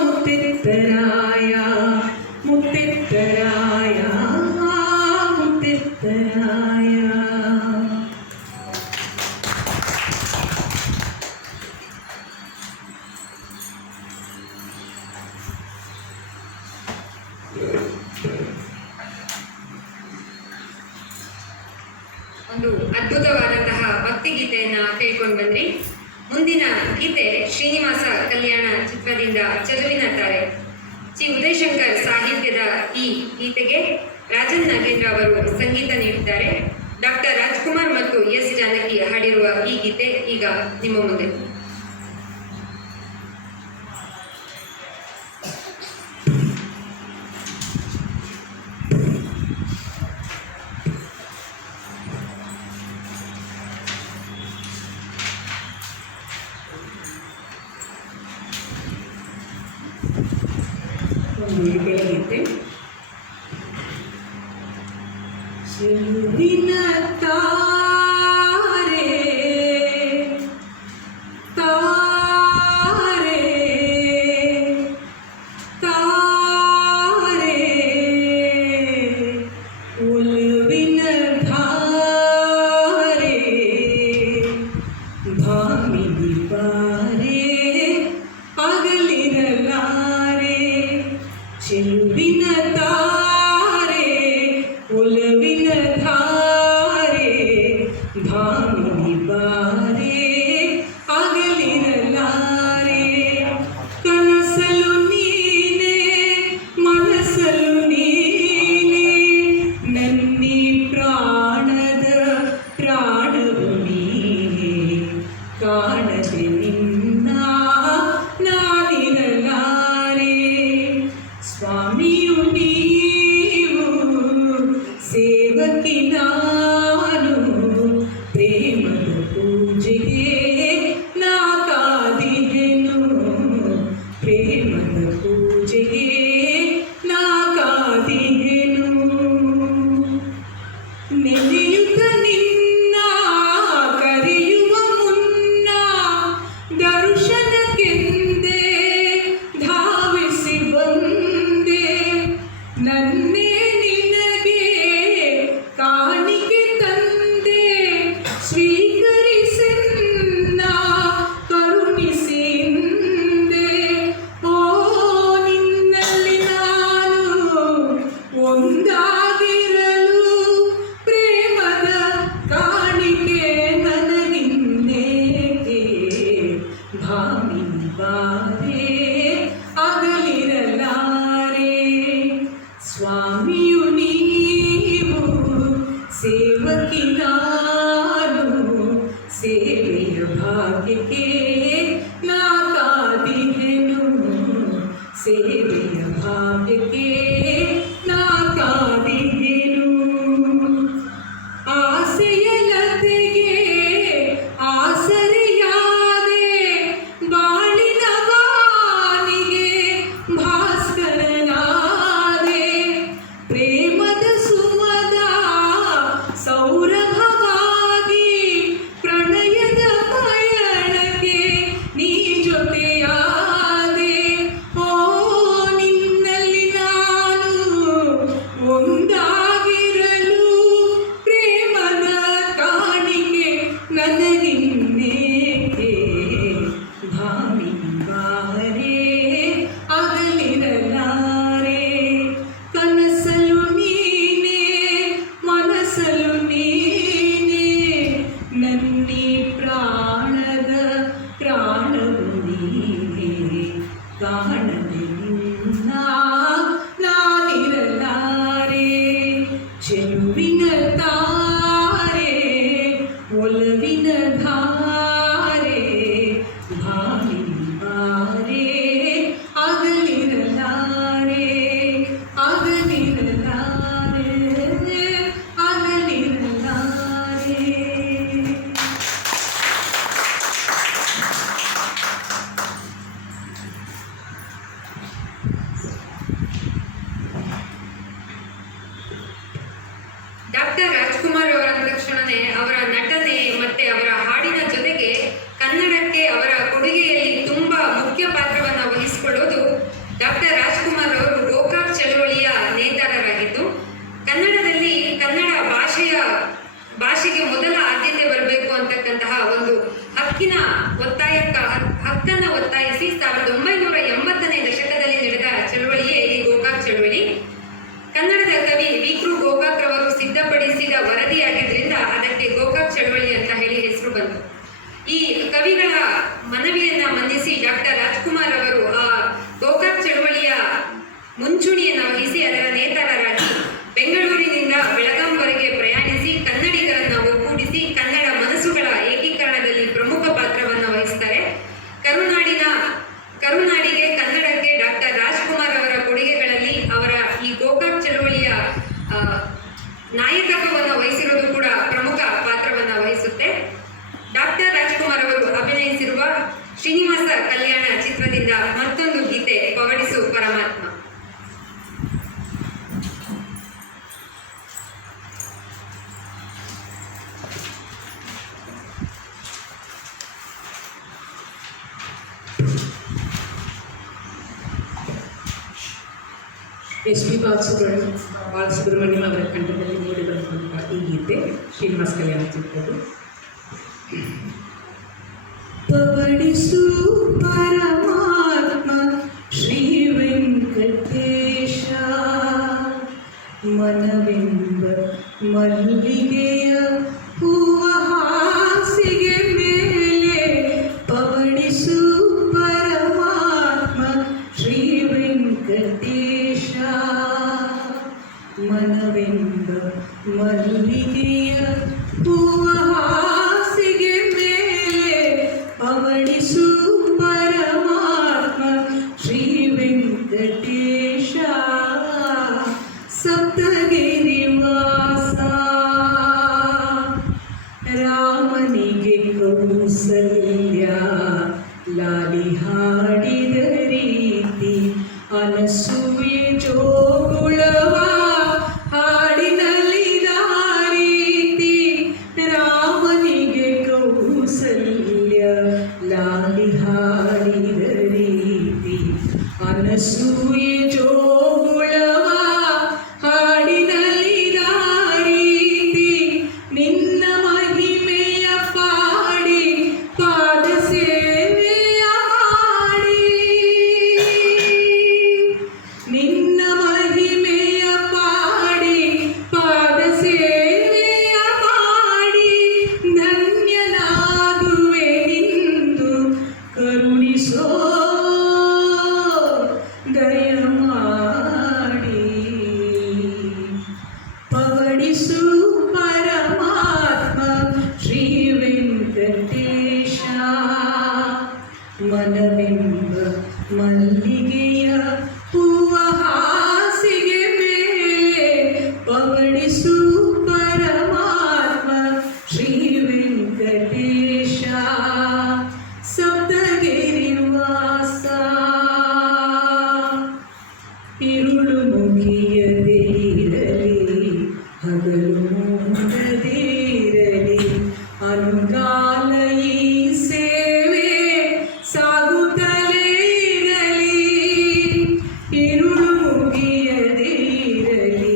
ಮುತ್ತೆತ್ತರಾಯ ಮುತ್ತೆತ್ತರಾಯ ಮುತ್ತೆತ್ತರಾಯ. ಒಂದು ಅದ್ಭುತವಾದಂತಹ ಭಕ್ತಿಗೀತೆಯನ್ನ ಕೇಳ್ಕೊಂಡು ಬಂದ್ರಿ. ಮುಂದಿನ ಗೀತೆ ಶ್ರೀನಿವಾಸ ಕಲ್ಯಾಣ ಚಿತ್ರದಿಂದ ಚೆಲುವಿನ ತಾರೆ. ಚಿ ಉದಯಶಂಕರ್ ಸಾಹಿತ್ಯದ ಈ ಗೀತೆಗೆ ರಾಜನ್ ನಾಗೇಂದ್ರ ಅವರು ಸಂಗೀತ ನೀಡಿದ್ದಾರೆ. ಡಾಕ್ಟರ್ ರಾಜ್ಕುಮಾರ್ ಮತ್ತು ಎಸ್ ಜಾನಕಿ ಹಾಡಿರುವ ಈ ಗೀತೆ ಈಗ ನಿಮ್ಮ ಮುಂದೆ. ಒಂದು ಬೆಳಗೀತೆ. ಚೆಲುವಿನ ತಾರೆ ತಾರೆ ತಾರೆ ಒಲವಿನ ಧಾರೆ ಭಾಮಿನಿ ಬಾರೆ ಆಗಲಿರಲಾರೆ. ಚೆಲುವಿನ ತಾರೆ ಒಲವಿನ ಧಾರೆ ಭಾಮಿನಿ ಬಾರೆ ಆಗಲಿರಲಾರೆ. ಕನಸಲು ನೀನೆ ಮನಸಲು ನೀನೆ ನನ್ನಿ ಪ್ರಾಣದ ಪ್ರಾಣವು ನೀನೆ. ಕಾಣದೆ ನಿನ್ನ ನಾನಿರಲಾರೆ. ಸ್ವಾಮಿಯು ನೀವು ಸೇವಕಿ ನಾನು. ಪ್ರೇಮದ ಪೂಜೆಗೆ ನಾ ಕಾದಿದೆನು. ಪ್ರೇಮದ ಪೂಜೆಗೆ ನಾ ಕಾದಿದೆನು. ನೆನೆಯುತ್ತ ನಿನ್ನ ಕರೆಯುವ ಮುನ್ನ ಸೇವೆಯ ಭಾಗ್ಯಕ್ಕೆ ನಾ ಕಾದಿಹೆನು, ಸೇವೆಯ ಭಾಗ್ಯಕ್ಕೆ ನಾ ಕಾದಿಹೆನು. ಆಸೆಯ ಲತೆಗೆ ಆಸರೆಯಾದೆ, ಬಾಳಿನ ಬಾನಿಗೆ ಭಾಸ್ಕರನಾದೆ. ಪ್ರೇಮದ ಸುಮದ ಸೌರಭವಾಗಿ ಪ್ರಣಯದ ಪಯಣಕ್ಕೆ ನೀ ಜೊತೆಯಾದೆ. ಓ ನಿನ್ನಲ್ಲಿ ನಾನು ಒಂದಾಗಿರಲು ಪ್ರೇಮದ ಕಾಣಿಕೆ ನನಗಿನ್ನೇಕೆ. ಭಾವಿ ಬಾರೆ ಅಗಲಿರಲಾರೆ, ಕನಸಲು ನೀನೇ ಮನಸಲು ನೀನೇ, ನನ್ನಿ ಪ್ರಾಣದ ಪ್ರಾಣವು ನೀನೇ. ಕಾಣದೆ ನಿನ್ನ ನಾನಿರಲಾರೆ, ಚೆಲುವಿನ ತಾರೆ ಒಲವಿನ ಧಾರೆ. ಭಾವಿ ಬಾರೆ ಅಗಲಿರಲಾರೆ, ಅಗಲಿರಲಾರೆ, ಅಗಲಿರಲಾರೆ. ಡಾಕ್ಟರ್ ರಾಜ್ಕುಮಾರ್ ಅವರ ತಕ್ಷಣವೇ ಅವರ ನಟನೆ ಮತ್ತೆ ಅವರ ಹಾಡಿನ ಜೊತೆಗೆ ಕನ್ನಡಕ್ಕೆ ಅವರ ಕೊಡುಗೆಯಲ್ಲಿ ತುಂಬಾ ಮುಖ್ಯ ಪಾತ್ರವನ್ನು ವಹಿಸಿಕೊಳ್ಳೋದು ಡಾಕ್ಟರ್ ರಾಜ್ಕುಮಾರ್ ಅವರು ಗೋಕಾಕ್ ಚಳವಳಿಯ ನೇತಾರರಾಗಿದ್ದು, ಕನ್ನಡದಲ್ಲಿ ಕನ್ನಡ ಭಾಷೆಗೆ ಮೊದಲ ಆದ್ಯತೆ ಬರಬೇಕು ಅಂತಕ್ಕಂತಹ ಒಂದು ಹಕ್ಕನ್ನು ಒತ್ತಾಯಿಸಿ 1980ನೇ ದಶಕದಲ್ಲಿ ನಡೆದ ಚಳವಳಿಯೇ ಈ ಗೋಕಾಕ್ ಚಳವಳಿ. ಕನ್ನಡದ ಕವಿ ವಿ.ಕೃ. ಗೋಕಾಕ್ ರವರು ಸಿದ್ಧಪಡಿಸಿದ ವರದಿಯಾಗಿದ್ದರಿಂದ ಅದಕ್ಕೆ ಗೋಕಾಕ್ ಚಳವಳಿ ಅಂತ ಹೇಳಿ ಹೆಸರು ಬಂತು. ಈ ಕವಿಗಳ ಮನವಿಯನ್ನ ಮನ್ನಿಸಿ ಡಾಕ್ಟರ್ ರಾಜ್ಕುಮಾರ್ ಅವರು ಆ ಗೋಕಾಕ್ ಚಳವಳಿಯ ಮುಂಚೂಣಿಯನ್ನು ವಹಿಸಿ ಅದರ ನೇತಾರರಾಗಿ ಬೆಂಗಳೂರಿನಿಂದ ಬೆಳಗಾಂವರೆಗೆ ಪ್ರಯಾಣಿಸಿ ಕನ್ನಡಿಗರನ್ನ ಒಗ್ಗೂಡಿಸಿ ಕನ್ನಡ ಮನಸ್ಸುಗಳ ಏಕೀಕರಣದಲ್ಲಿ ಪ್ರಮುಖ ಪಾತ್ರವನ್ನು ವಹಿಸ್ತಾರೆ. ಕರುನಾಡಿಗೆ ಕನ್ನಡಕ್ಕೆ ಡಾಕ್ಟರ್ ರಾಜ್ಕುಮಾರ್ ಅವರ ಕೊಡುಗೆಗಳಲ್ಲಿ ಅವರ ಈ ಗೋಕಾಕ್ ಚಳವಳಿಯ ನಾಯಕತ್ವವನ್ನು ವಹಿಸಿರೋದು ಕೂಡ ಪ್ರಮುಖ ಪಾತ್ರವನ್ನು ವಹಿಸುತ್ತೆ. ಡಾಕ್ಟರ್ ರಾಜ್ಕುಮಾರ್ ಅವರು ಅಭಿನಯಿಸಿರುವ ಶ್ರೀನಿವಾಸ ಕಲ್ಯಾಣ ಚಿತ್ರದಿಂದ ಮತ್ತೊಂದು ಗೀತೆ, ಪವಡಿಸು ಪರಮಾತ್ಮ. ಎಸ್ ಪಿ ಬಾಲಸುಬ್ರಹ್ಮಣ್ಯಂ ಅವರ ಕಂಠದಲ್ಲಿ ಮೂಡಿ ಬಂದಂತಹ ಈ ಗೀತೆ ಶ್ರೀನಿವಾಸ ಕಲ್ಯಾಣ ಚಿತ್ರದ್ದು. ಪವಡಿಸು ಪರಮಾತ್ಮ ಶ್ರೀ ವೆಂಕಟೇಶ, ಮನವೆಂಬ ಮಲ್ಲಿಗೆಯ ಹೂವ ಹಾಸಿಗೆ ಮೇಲೆ. ಪವಡಿಸು ಪರಮಾತ್ಮ ಶ್ರೀ ವೆಂಕಟೇಶ, ಮನವೆಂಬ ಮಲ್ಲಿಗೆಯ ಹೂವ ಹಾಸಿಗೆ ಮೇಲೆ. ಪವಡಿಸು ಪರಮಾತ್ಮ ಶ್ರೀ ವೆಂಕಟೇಶ, ಸಪ್ತಗಿರಿ ವಾಸ. ರಾಮನಿಗೆ ಕೌಸಲ್ಯ ಲಾಲಿ ಹಾಡಿದ ರೀತಿ, ಅನಸೂಯೆ ಜೋಗುಳವ ಹಾಡಿನಲ್ಲಿದ ರೀತಿ. ರಾಮನಿಗೆ ಕೌಸಲ್ಯ ಲಾಲಿ ಹಾಡಿದ ರೀತಿ, ಅನಸೂಯೆ ಜೋಗುಳವ ಹಾಡಿನಲ್ಲಿದ ರೀತಿ. ನಿನ್ನ ಮಹಿಮೆಯ ಪಾಡಿ ಪಾದ ಸೇವೆಯ ಮಾಡಿ ಮನವೆಂಬ ಮಲ್ಲಿಗೆಯ ಹೂವ ಹಾಸಿಗೆ ಮೇಲೆ ಪವಡಿಸು ಪರಮಾತ್ಮ ಶ್ರೀ ವೆಂಕಟೇಶ ಸಪ್ತಗಿರಿ ವಾಸ ഇരുಳು ಮುಗಿಯದೇ ಇರಲಿ ಹಗಲು ಮೂಡದೇ ಇರಲಿ ಅನುಗಾಲ ಈ ಸೇವೆ ಸಾಗುತ್ತಲೇ ಇರಲಿ ഇരുಳು ಮುಗಿಯದೇ ಇರಲಿ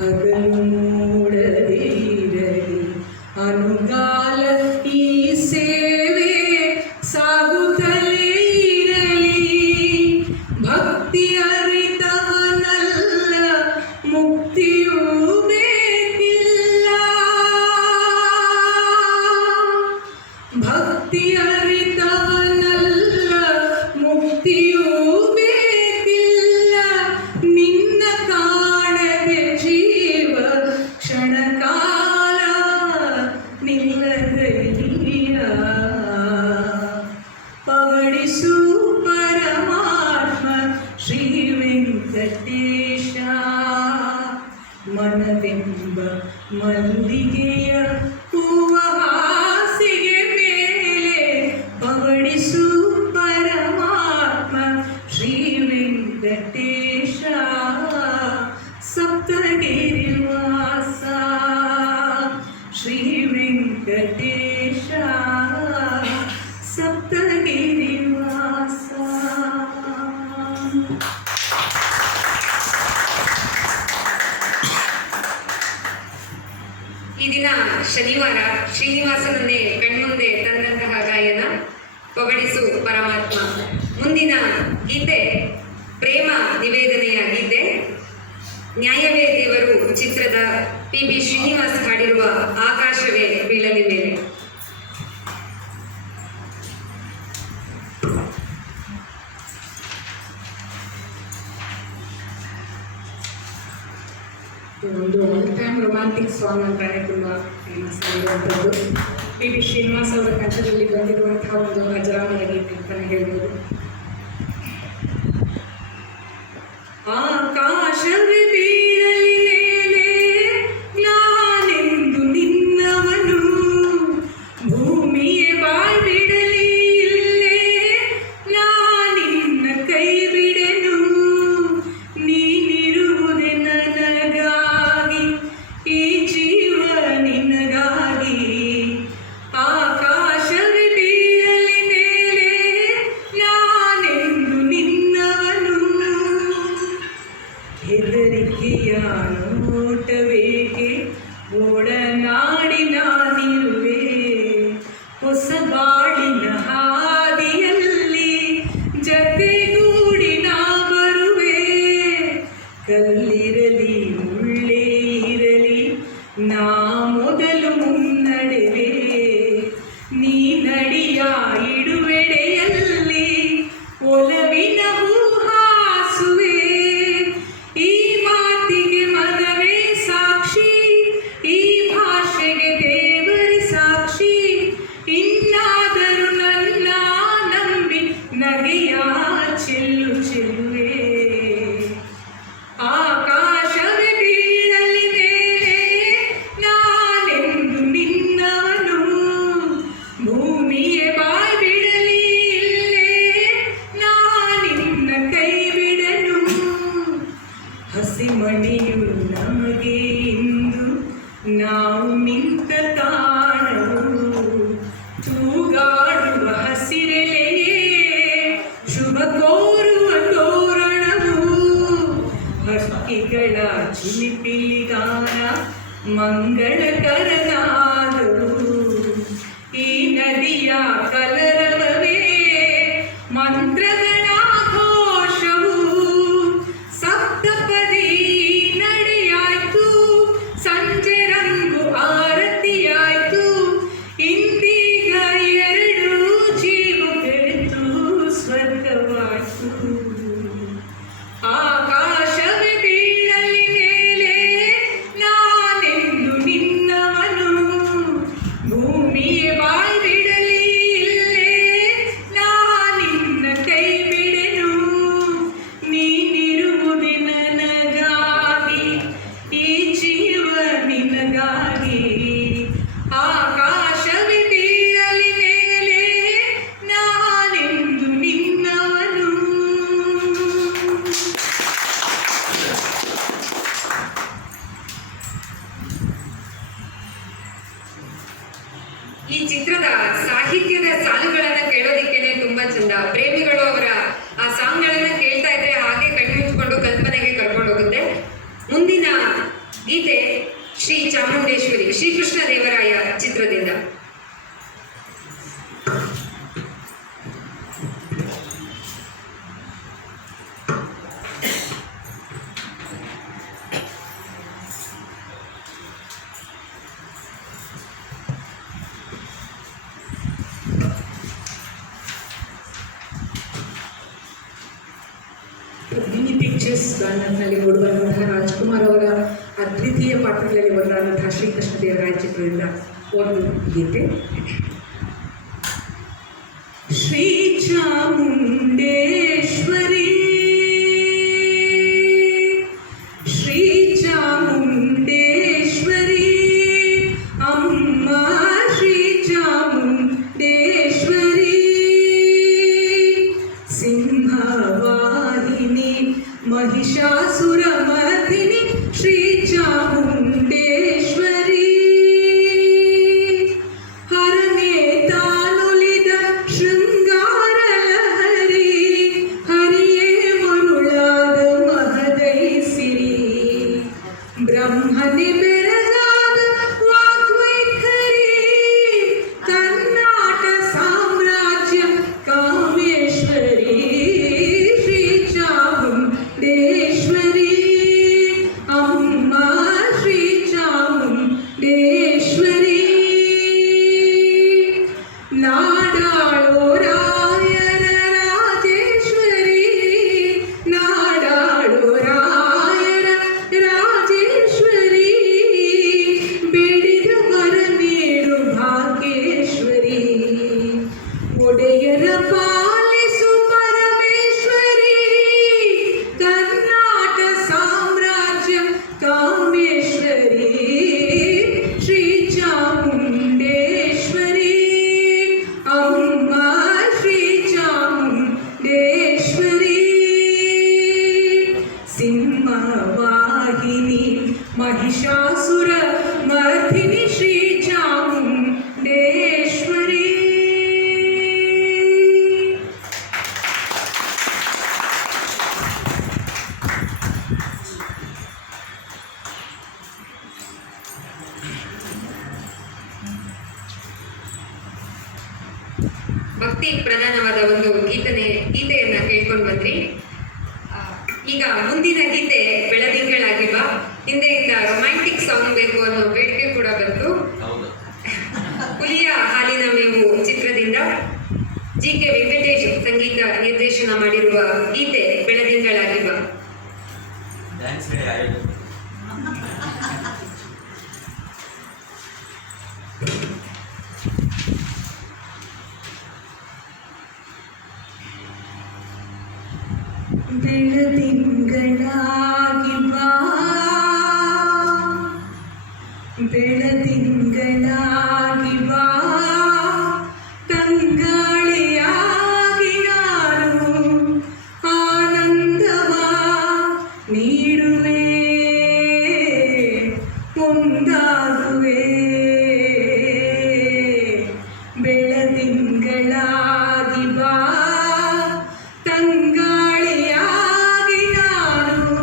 ಹಗಲು ಮೂಡದೇ ಇರಲಿ ಅನುಗಾಲ ಈ ಸೇವೆ ಸಾಗುತ್ತಲೇ ಇರಲಿ ಭಕ್ತಿ ಅರಿತವನಲ್ಲ ಮುಕ್ತಿಯೂ ಬೇಕಿಲ್ಲ ಭಕ್ತಿ ಅರಿತವನಲ್ಲ ಮುಕ್ತಿಯೂ ಬೇಕಿಲ್ಲ ನಿನ್ನ ಕಾಣದೆ ಜೀವ ಕ್ಷಣಕಾಲ ನಿಲ್ಲದಲ್ಲಿಯ ಪವಡಿಸು ಪರಮಾತ್ಮ ಶ್ರೀ ವೆಂಕಟೇಶ ಮನವೆಂಬ ಮಲ್ಲಿಗೆಯ ಹೂವ ಹಾಸಿಗೆ ಮೇಲೆ ಪವಡಿಸು ಪರಮಾತ್ಮ ಶ್ರೀ ವೆಂಕಟೇಶ ಸಪ್ತಗಿರಿ ವಾಸ ಶ್ರೀ ವೆಂಕಟೇಶ ಸಪ್ತಗಿರಿ ವಾಸ. ಈ ದಿನ ಶನಿವಾರ ಶ್ರೀನಿವಾಸನನ್ನೇ ಕಣ್ಮುಂದೆ ತಂದಂತಹ ಗಾಯನ ಪವಡಿಸು ಪರಮಾತ್ಮ. ಮುಂದಿನ ಗೀತೆ ಪ್ರೇಮ ನಿವೇದನೆಯ ಗೀತೆ. ನ್ಯಾಯವೇ ದೇವರು ಚಿತ್ರದ ಪಿ ಶ್ರೀನಿವಾಸ್ ಹಾಡಿರುವ ಆಕಾಶವೇ ಬೀಳಲಿ ಮೇಲೆ. ಒಂದು ಒನ್ ಟೈಮ್ ರೊಮ್ಯಾಂಟಿಕ್ ಸಾಂಗ್ ಅಂತಾನೆ ತುಂಬ ಫೇಮಸ್ ಆಗಿರುವಂಥದ್ದು. ಪಿ ಶ್ರೀನಿವಾಸ್ ಅವರ ಕಂಠದಲ್ಲಿ ಬಂದಿರುವಂತಹ ಒಂದು ಅಜರಾಮರ ಗೀತೆ ಅಂತಾನೆ ಹೇಳ್ಬೋದು. ಆಕಾಶವೇ ಬೀಳಲಿ ಮೇಲೆ ನಾನೆಂದು ನಿನ್ನವನು, ಭೂಮಿಯೇ ಬಾಯ್ ಬಿಡಲಿ ಇಲ್ಲೇ ನಾನಿನ್ನ ಕೈ ಬಿಡೆನು, ನೀನಿರುವುದೇ ನನಗಾಗಿ ಈ ಜೀವ ನಿನಗಾಗಿ. ಆಕಾಶವೇ ಬೀಳಲಿ ಮೇಲೆ ನಾನೆಂದು ನಿನ್ನವನು, ಹೆದರಿಕೆಯ ನೋಟವೇಕೆ ಒಡನಾಡಿನಾನಿರುವೆ, ಹೊಸ ಬಾಳಿನ ಹಾದಿಯಲ್ಲಿ ಜತೆಗೂಡಿ ನಾ ಬರುವೆ. ಕಲ್ಲಿರಲಿ ಮುಳ್ಳೇ ಇರಲಿ ನಾ ಮೊದಲು ಮುನ್ನಡೆವೆ, ನೀ ನಡಿಯ ಇಡುವೆಡೆಯಲ್ಲಿ ಒಲವಿನ ಹೂಹಾಸುವೆ. ಈ ಮಾತಿಗೆ ಮನವೇ ಸಾಕ್ಷಿ, ಈ ಭಾಷೆಗೆ ದೇವರೇ ಸಾಕ್ಷಿ, ಇನ್ನಾದರೂ ನನ್ನ ನಂಬಿ ನಗೆಯ ಚೆಲ್ಲು ಚೆಲ್ಲುವೆ. ಆಕಾಶವೇ ಬೀಳಲಿ ಮೇಲೆ ನಾನೆಂದು ನಿನ್ನವನು, ಭೂಮಿಯೇ ಬಾಯ್ ಬಿಡಲಿ ಇಲ್ಲೇ ನಾನಿನ್ನ ಕೈ ಬಿಡನು. ಹಸಿಮಣಿಯು ನಮಗೆ ಇಂದು ನಾವು ನಿಂತ ತಾಣವು, ತೂಗಾಡುವ ಹಸಿರೆಲೆಯೇ ಶುಭ ಕೋರುವ ತೋರಣವು. ಹಕ್ಕಿಗಳ ಚಿಲಿಪಿಲಿಗಾನ ಮಂಗಳಕರನಾದವು, ಈ ನದಿಯ ಕಲರವವೇ ಮಂತ್ರಗಳ ಘೋಷವು. ಸಪ್ತಪದಿ ನಡೆಯಾಯ್ತು, ಸಂಜೆ ರಂಗು ಆರತಿಯಾಯ್ತು, ಇಂದೀಗ ಎರಡು ಜೀವ ಬೆರೆತು ಸ್ವರ್ಗವಾಯ್ತು. ಆಕಾಶವೇ ಬೀಳಲಿ ಮೇಲೆ ನಾನೆಂದು ನಿನ್ನ ಪ್ರೀಶಿಯಸ್ ಬ್ಯಾನರ್ನಲ್ಲಿ ಮೂಡಿಬರುವಂತಹ ರಾಜ್ಕುಮಾರ್ ಅವರ ಅದ್ವಿತೀಯ ಪಾತ್ರಗಳಲ್ಲಿ ಒಂದಾದಂತಹ ಶ್ರೀಕೃಷ್ಣ ದೇವರಾಯ ಚಿತ್ರದಿಂದ ಒಂದು ಗೀತೆ. ಶ್ರೀ ಚಾಮುಂಡೇಶ್ವರಿ ಶ್ರೀ ಚಾಮುಂಡೇಶ್ವರಿ ಅಮ್ಮ ಶ್ರೀ ಚಾಮುಂಡೇಶ್ವರಿ ಸಿಂಹವಾಹಿನಿ ಮಹಿಷಾಸುರ ಮರ್ದಿನಿ ಶ್ರೀ ಚಾಮುಂಡೇಶ್ವರಿ ಹರನೇ ತಾನುಲಿದ ಶೃಂಗಾರ ಹರಿ ಹರಿಯೇ ಮರುಳಾದ ಮಹದೈಸಿರಿ ಬ್ರಹ್ಮನೆ ಬೆರಗಾದ ವಾಗ್ವೈಖರಿ ಕರ್ನಾಟ ಸಾಮ್ರಾಜ್ಯ ಕಾಮೇಶ್ವರಿ ಶ್ರೀ ಚಾಮುಂಡೇಶ್ವರಿ ಅಮ್ಮ ಶ್ರೀ ಚಾಮುಂಡೇಶ್ವರಿ ನಾಡಾಳೋ ರಾಯರ ರಾಜೇಶ್ವರಿ ನಾಡಾಳೋ ರಾಯರ ರಾಜೇಶ್ವರಿ ಬೇಡಿದ ವರ ನೀಡು ಭಾಗ್ಯೇಶ್ವರಿ ಒಡೆಯರ ಪಾಲಿಸು ಪರಮೇಶ್ವರಿ ಕರ್ನಾಟ ಸಾಮ್ರಾಜ್ಯ ಕಾಮೇಶ್ವರಿ ಶ್ರೀ ಚಾಮುಂಡೇಶ್ವರಿ ಅಮ್ಮ ಶ್ರೀ ಚಾಮುಂಡೇಶ್ವರಿ ಸಿಂಹವಾಹಿನಿ ಮಹಿಷಾಸುರ ಮರ್ದಿನಿ ಶ್ರೀ ಚಾಮುಂಡೇಶ್ವರಿ. ಭಕ್ತಿ ಪ್ರಧಾನವಾದ ಒಂದು ಗೀತೆಯನ್ನ ಕೇಳ್ಕೊಂಡು ಬಂದ್ರಿ. ಈಗ ಮುಂದಿನ ಗೀತೆ ಬೆಳದಿಂಗಳಾಗಿ ಬಾ. ಹಿಂದೆಯಿಂದ ರೊಮ್ಯಾಂಟಿಕ್ ಸಾಂಗ್ ಬೇಕು ಅನ್ನೋ ಬೇಡಿಕೆ ಕೂಡ ಬಂತು. ಹುಲಿಯ ಹಾಲಿನ ಮೇವು ಚಿತ್ರದಿಂದ GK ವೆಂಕಟೇಶ್ ಸಂಗೀತ ನಿರ್ದೇಶನ ಮಾಡಿರುವ ಗೀತೆ ಬೆಳದಿಂಗಳಾಗಿ ಬಾ. ಬೆಳದಿಂಗಳಾಗಿ ಬಾ ಬೆಳದಿಂಗಳಾಗಿ ಬಾ ತಂಗಾಳಿಯಾಗಿ ನಾನು ಆನಂದವ ನೀಡುವೆ ಒಂದಾಗುವೆ ಬೆಳದಿಂಗಳಾಗಿ ಬಾ ತಂಗಾಳಿಯಾಗಿ ನಾನು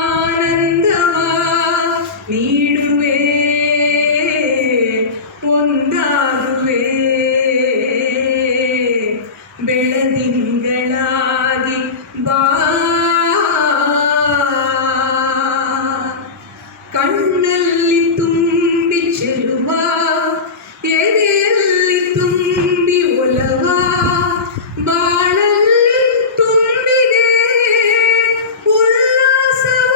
ಆನಂದವ ನೀಡುವೆ ಒಂದಾಗುವೆ ಬೆಳದಿಂಗಳಾಗಿ ಬಾ ಕಣ್ಣಲ್ಲಿ ತುಂಬಿ ಚೆಲುವ ಎದೆಯಲ್ಲಿ ತುಂಬಿ ಒಲವ ಬಾಳಲ್ಲಿ ತುಂಬಿದೆ ಉಲ್ಲಾಸವ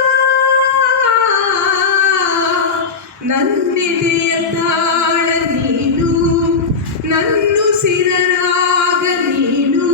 ನನ್ನೆದೆಯ ತಾಳ ನೀನು ನನ್ನುಸಿರರಾಗ ನೀನು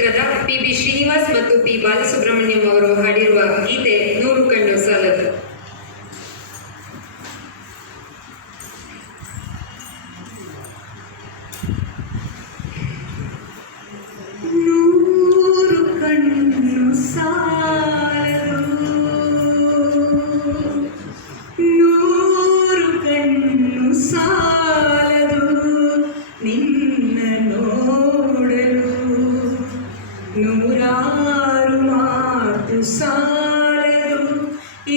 ಚಿತ್ರದ ಪಿ ಶ್ರೀನಿವಾಸ್ ಮತ್ತು ಪಿ ಬಾಲಸುಬ್ರಹ್ಮಣ್ಯಂ ಅವರು ಹಾಡಿರುವ ಗೀತೆ ನೂರು ಕಣ್ಣು ಸಾಲದು. ನೂರು ಕಣ್ಣು ಸಾಲದು, ನೂರು ಕಣ್ಣು ಸಾಲದು ನಿನ್ನ ನೋಡಲು, ನೂರಾರು ಮಾತು ಸಾಲದು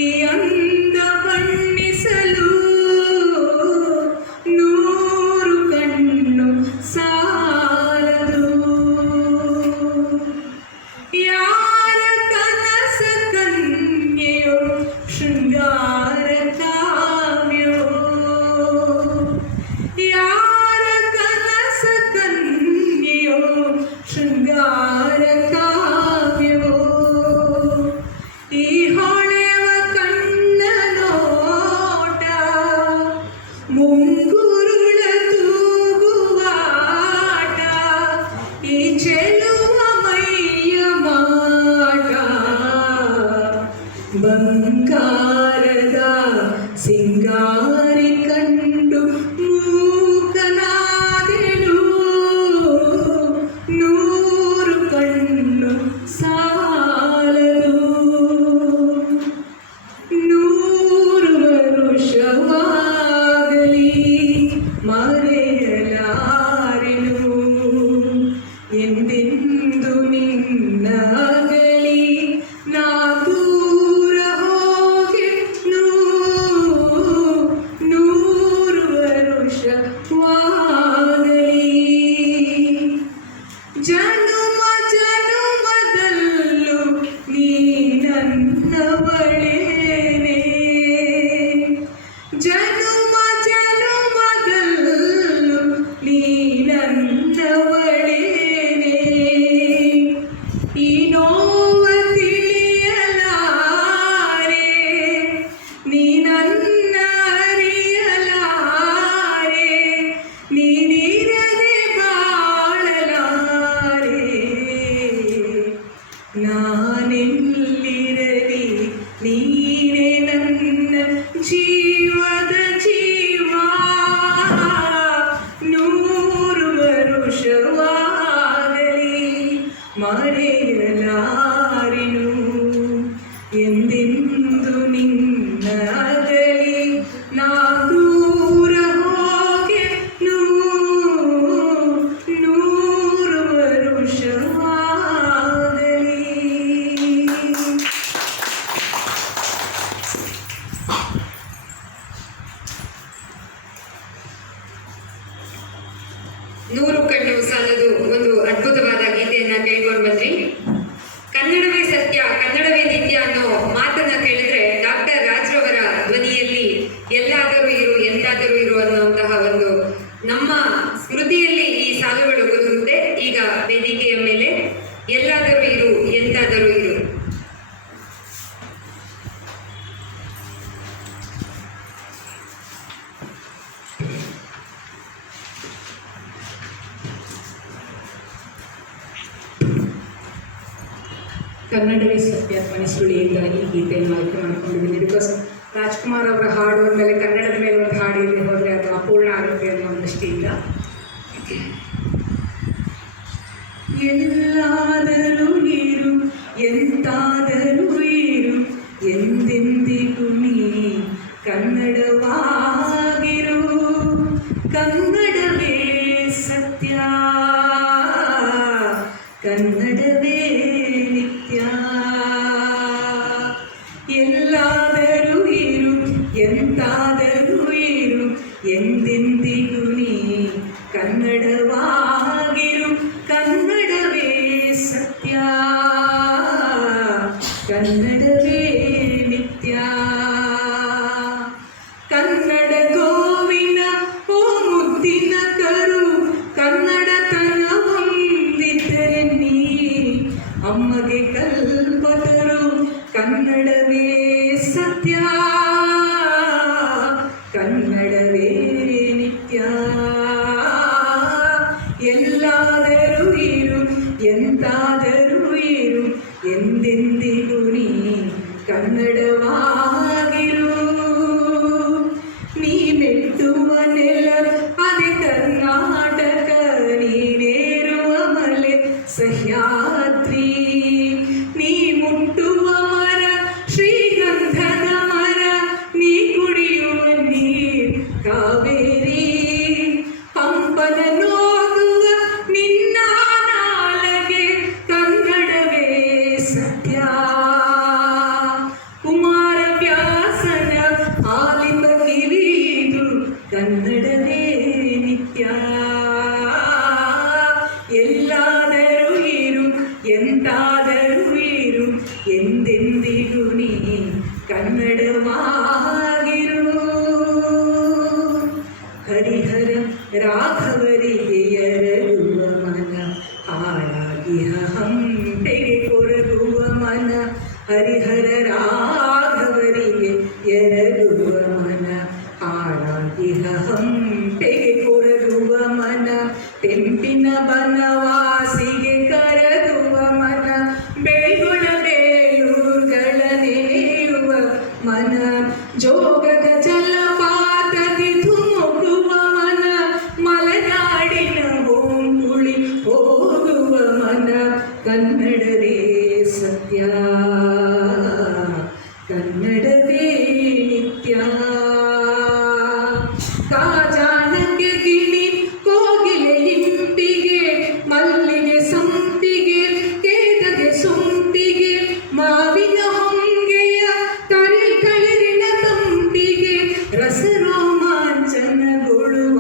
ಈ ಅಂದ ಬಣ್ಣಿಸಲು, ನೂರು ಕಣ್ಣು ಸಾಲದು. ಯಾರ ಕನಸ ಕನ್ಯೆಯೋ ಶೃಂಗಾರ ಕಾವ್ಯೋ, ಯಾರ ಕನಸ ಕನ್ಯೆಯೋ ಶೃಂಗಾರ ಕಾವ್ಯವೋ, ಈ ಹೊಳೆವ ಕಣ್ಣ ನೋಟ ಮುಂಗುರುಳ ತೂಗುವಾಟ, ಈ ಚೆಲುವ ಮೈಯ ಮಾಟ, ಬಂಗಾರದ ಸಿಂಗಾರಿ ಕಂಡು ಮೂಕನಾದೆನು, ನೂರು ಕಣ್ಣು ಸಾಲದು, ನೂರು ವರುಷವಾಗಲಿ ಮರೆಯಲಾರೆನು, ಎಂದೆಂದು ನಿನ್ನಾಗಲಿ ನಾ ದೂರ ಹೋಗೆನು, ನೂರು ವರುಷವಾಗಲಿ. ಜನುಮ ಜನುಮದಲ್ಲೂ ನೀ ನನ್ನವಳೇನೆ, ಜನುಮ ಜನುಮದಲ್ಲೂ ನೀ ನನ್ನವಳೇನೆ, ಈ ನೋವ ತಿಳಿಯಲಾರೆ ನೀ ನನ್ನ ಅರಿಯಲಾರೆ, ನೀನಿರದೆ ಬಾಳಲಾರೆ, ನಾನೆಲ್ಲಿರಲಿ ನೀನೇ ನನ್ನ ಜೀವದ ಜೀವ, ನೂರು ವರುಷವಾಗಲಿ ಮರೆಯಲಾರೆನು, ಎಂದೆಂದು ನಿನ್ನಾಗಲಿ ನಾ ದೂರ ಹೋಗೆನು, ನೂರು ವರುಷವಾಗಲಿ. ನೂರು ಕಣ್ಣು ಸಾಲದು ಒಂದು ಅದ್ಭುತವಾದ ಗೀತೆಯನ್ನ ಕೇಳ್ಕೊಂಡು ಬಂದ್ರಿ. ಕನ್ನಡವೇ ಸತ್ಯ ಕನ್ನಡವೇ ನಿತ್ಯ ಅನ್ನೋ ಮಾತನ್ನ ಕೇಳಿದ್ರೆ ಡಾಕ್ಟರ್ ರಾಜ್ರವರ ಧ್ವನಿಯಲ್ಲಿ ಎಲ್ಲಾದರೂ ಇರು ಎಂತಾದರೂ ಇರು ಅನ್ನುವಂತಹ ಒಂದು ನಮ್ಮ ಸ್ಮೃತಿಯಲ್ಲಿ ಈ ಸಾಲುಗಳು ಬರುತ್ತೆ. ಈಗ ವೇದಿಕೆಯ ಮೇಲೆ ಎಲ್ಲಾದರೂ ಇರು ಎಂತಾದರೂ ಇರು. ಕನ್ನಡವೇ ಸತ್ಯ ಧ್ವನಿಸುಳಿಯಿಂದ ಈ ಗೀತೆಯನ್ನು ಆಯ್ಕೆ ಮಾಡ್ಕೊಂಡಿದ್ದೀನಿ. ಬಿಕಾಸ್ ರಾಜ್ಕುಮಾರ್ ಅವರ ಹಾಡು ಅಂದಮೇಲೆ ಕನ್ನಡದ ಮೇಲೆ ಒಂದು ಹಾಡು ಇಲ್ಲದೆ ಹೋದರೆ ಅದು ಅಪೂರ್ಣ ಆಗುತ್ತೆ ಅನ್ನೋ ದೃಷ್ಟಿಯಿಂದ. ಎಲ್ಲಾದರೂ ಇರು ಎಂತಾದರೂ ಇರು ಎಂದೆಂದಿಗೂ ನೀ ಕನ್ನಡವಾಗಿರು, ಕನ್ನಡವೇ ಸತ್ಯ ಕನ್ನಡವೇ ನಿತ್ಯ, ಎಲ್ಲಾದರೂ ಇರು ಎಂತಾದರೂ ಇರು ಎಂದೆಂದಿಗೂ ನೀ ಕನ್ನಡವಾಗಿರು, ಕನ್ನಡವೇ ಸತ್ಯ ಕನ್ನಡವೇ ನಿತ್ಯ. ಕನ್ನಡ ಗೋವಿನ ಓ ಮುದ್ದಿನ ಕರು, ಕನ್ನಡತನ ಹೊಂದಿದ್ದರೆ ನೀ ಅಮ್ಮಗೆ ಕಲ್ಪತರು, ಕನ್ನಡವೇ ಸತ್ಯ ಕನ್ನಡವೇ ನಿತ್ಯ. ಎಲ್ಲಾದರೂ ಇರು ಎಂತ ಎಂತಾದರೂ ಇರು ಎಂದೆಂದಿಗೂ ನೀ ಕನ್ನಡವಾಗಿರು. ನೀ ಮೆಟ್ಟುವ ನೆಲ ಅದೇ ಕರ್ನಾಟಕ, ನೀನೇರುವ ಮಲೆ ಸಹ್ಯಾದ್ರಿ. ನೀ ಮುಟ್ಟುವ ಮರ ಶ್ರೀಗಂಧದ ಮರ, ನೀ ಕುಡಿಯುವ ನೀರ್ ಕಾವೇರಿ. ಪಂಪನ ನೋದುವ ನಿನ್ನ ನಾಲಗೆ, ಕನ್ನಡವೇ ಸತ್ಯ. ಕುಮಾರವ್ಯಾಸನ ಆಲಿಪ ಕಿವಿದು, ಕನ್ನಡವೇ ನಿತ್ಯ. ಎಲ್ಲಾದರೂ ಇರು ಎಂತಾದರೂ ಇರು ಎಂದೆಂದಿಗೂ ನೀ ಕನ್ನಡವಾಗಿರು. ಹರಿಹರ ರಾಘವರಿಗೆ ಎರಗುವ ಮನ, ಹಾಳಾಗಿ ಹಂಪೆಗೆ ಕೊರಗುವ ಮನ. ಹರಿಹರ ರಾಘವರಿಗೆ ಎರಗುವ ಮನ, ಹಾಳಾಗಿ ಹಂಪೆಗೆ ಕೊರಗುವ ಮನ. ತೆಂಪಿನ ಬನವಾಸಿಗೆ ಕರಗುವ ಮನ, ಬೆಳ್ಗೊಳ ಬೇಲೂರುಗಳ ನೆನೆಯುವ ಮನ. ಜೋಗದ ಜಲಪಾತದಿ ಧುಮುಕುವ ಮನ, ಮಲೆನಾಡಿನ ಓಂಗುಳಿ ಹೋಗುವ ಮನ. ಕನ್ನಡವೇ ಸತ್ಯ, ಕನ್ನಡವೇ ನಿತ್ಯ. ಕಾಜಾಣಕ್ಕೆ ಗಿಣಿ ಕೋಗಿಲೆ ಇಂಪಿಗೆ, ಮಲ್ಲಿಗೆ ಸಂಪಿಗೆ ಕೇದಗೆ ಸೊಂಪಿಗೆ, ಮಾವಿನ ಹೊಂಗೆಯ ಕಳಿರಿನ ತಂಪಿಗೆ, ರಸರೋಮಾಂಚನಗೊಳ್ಳುವ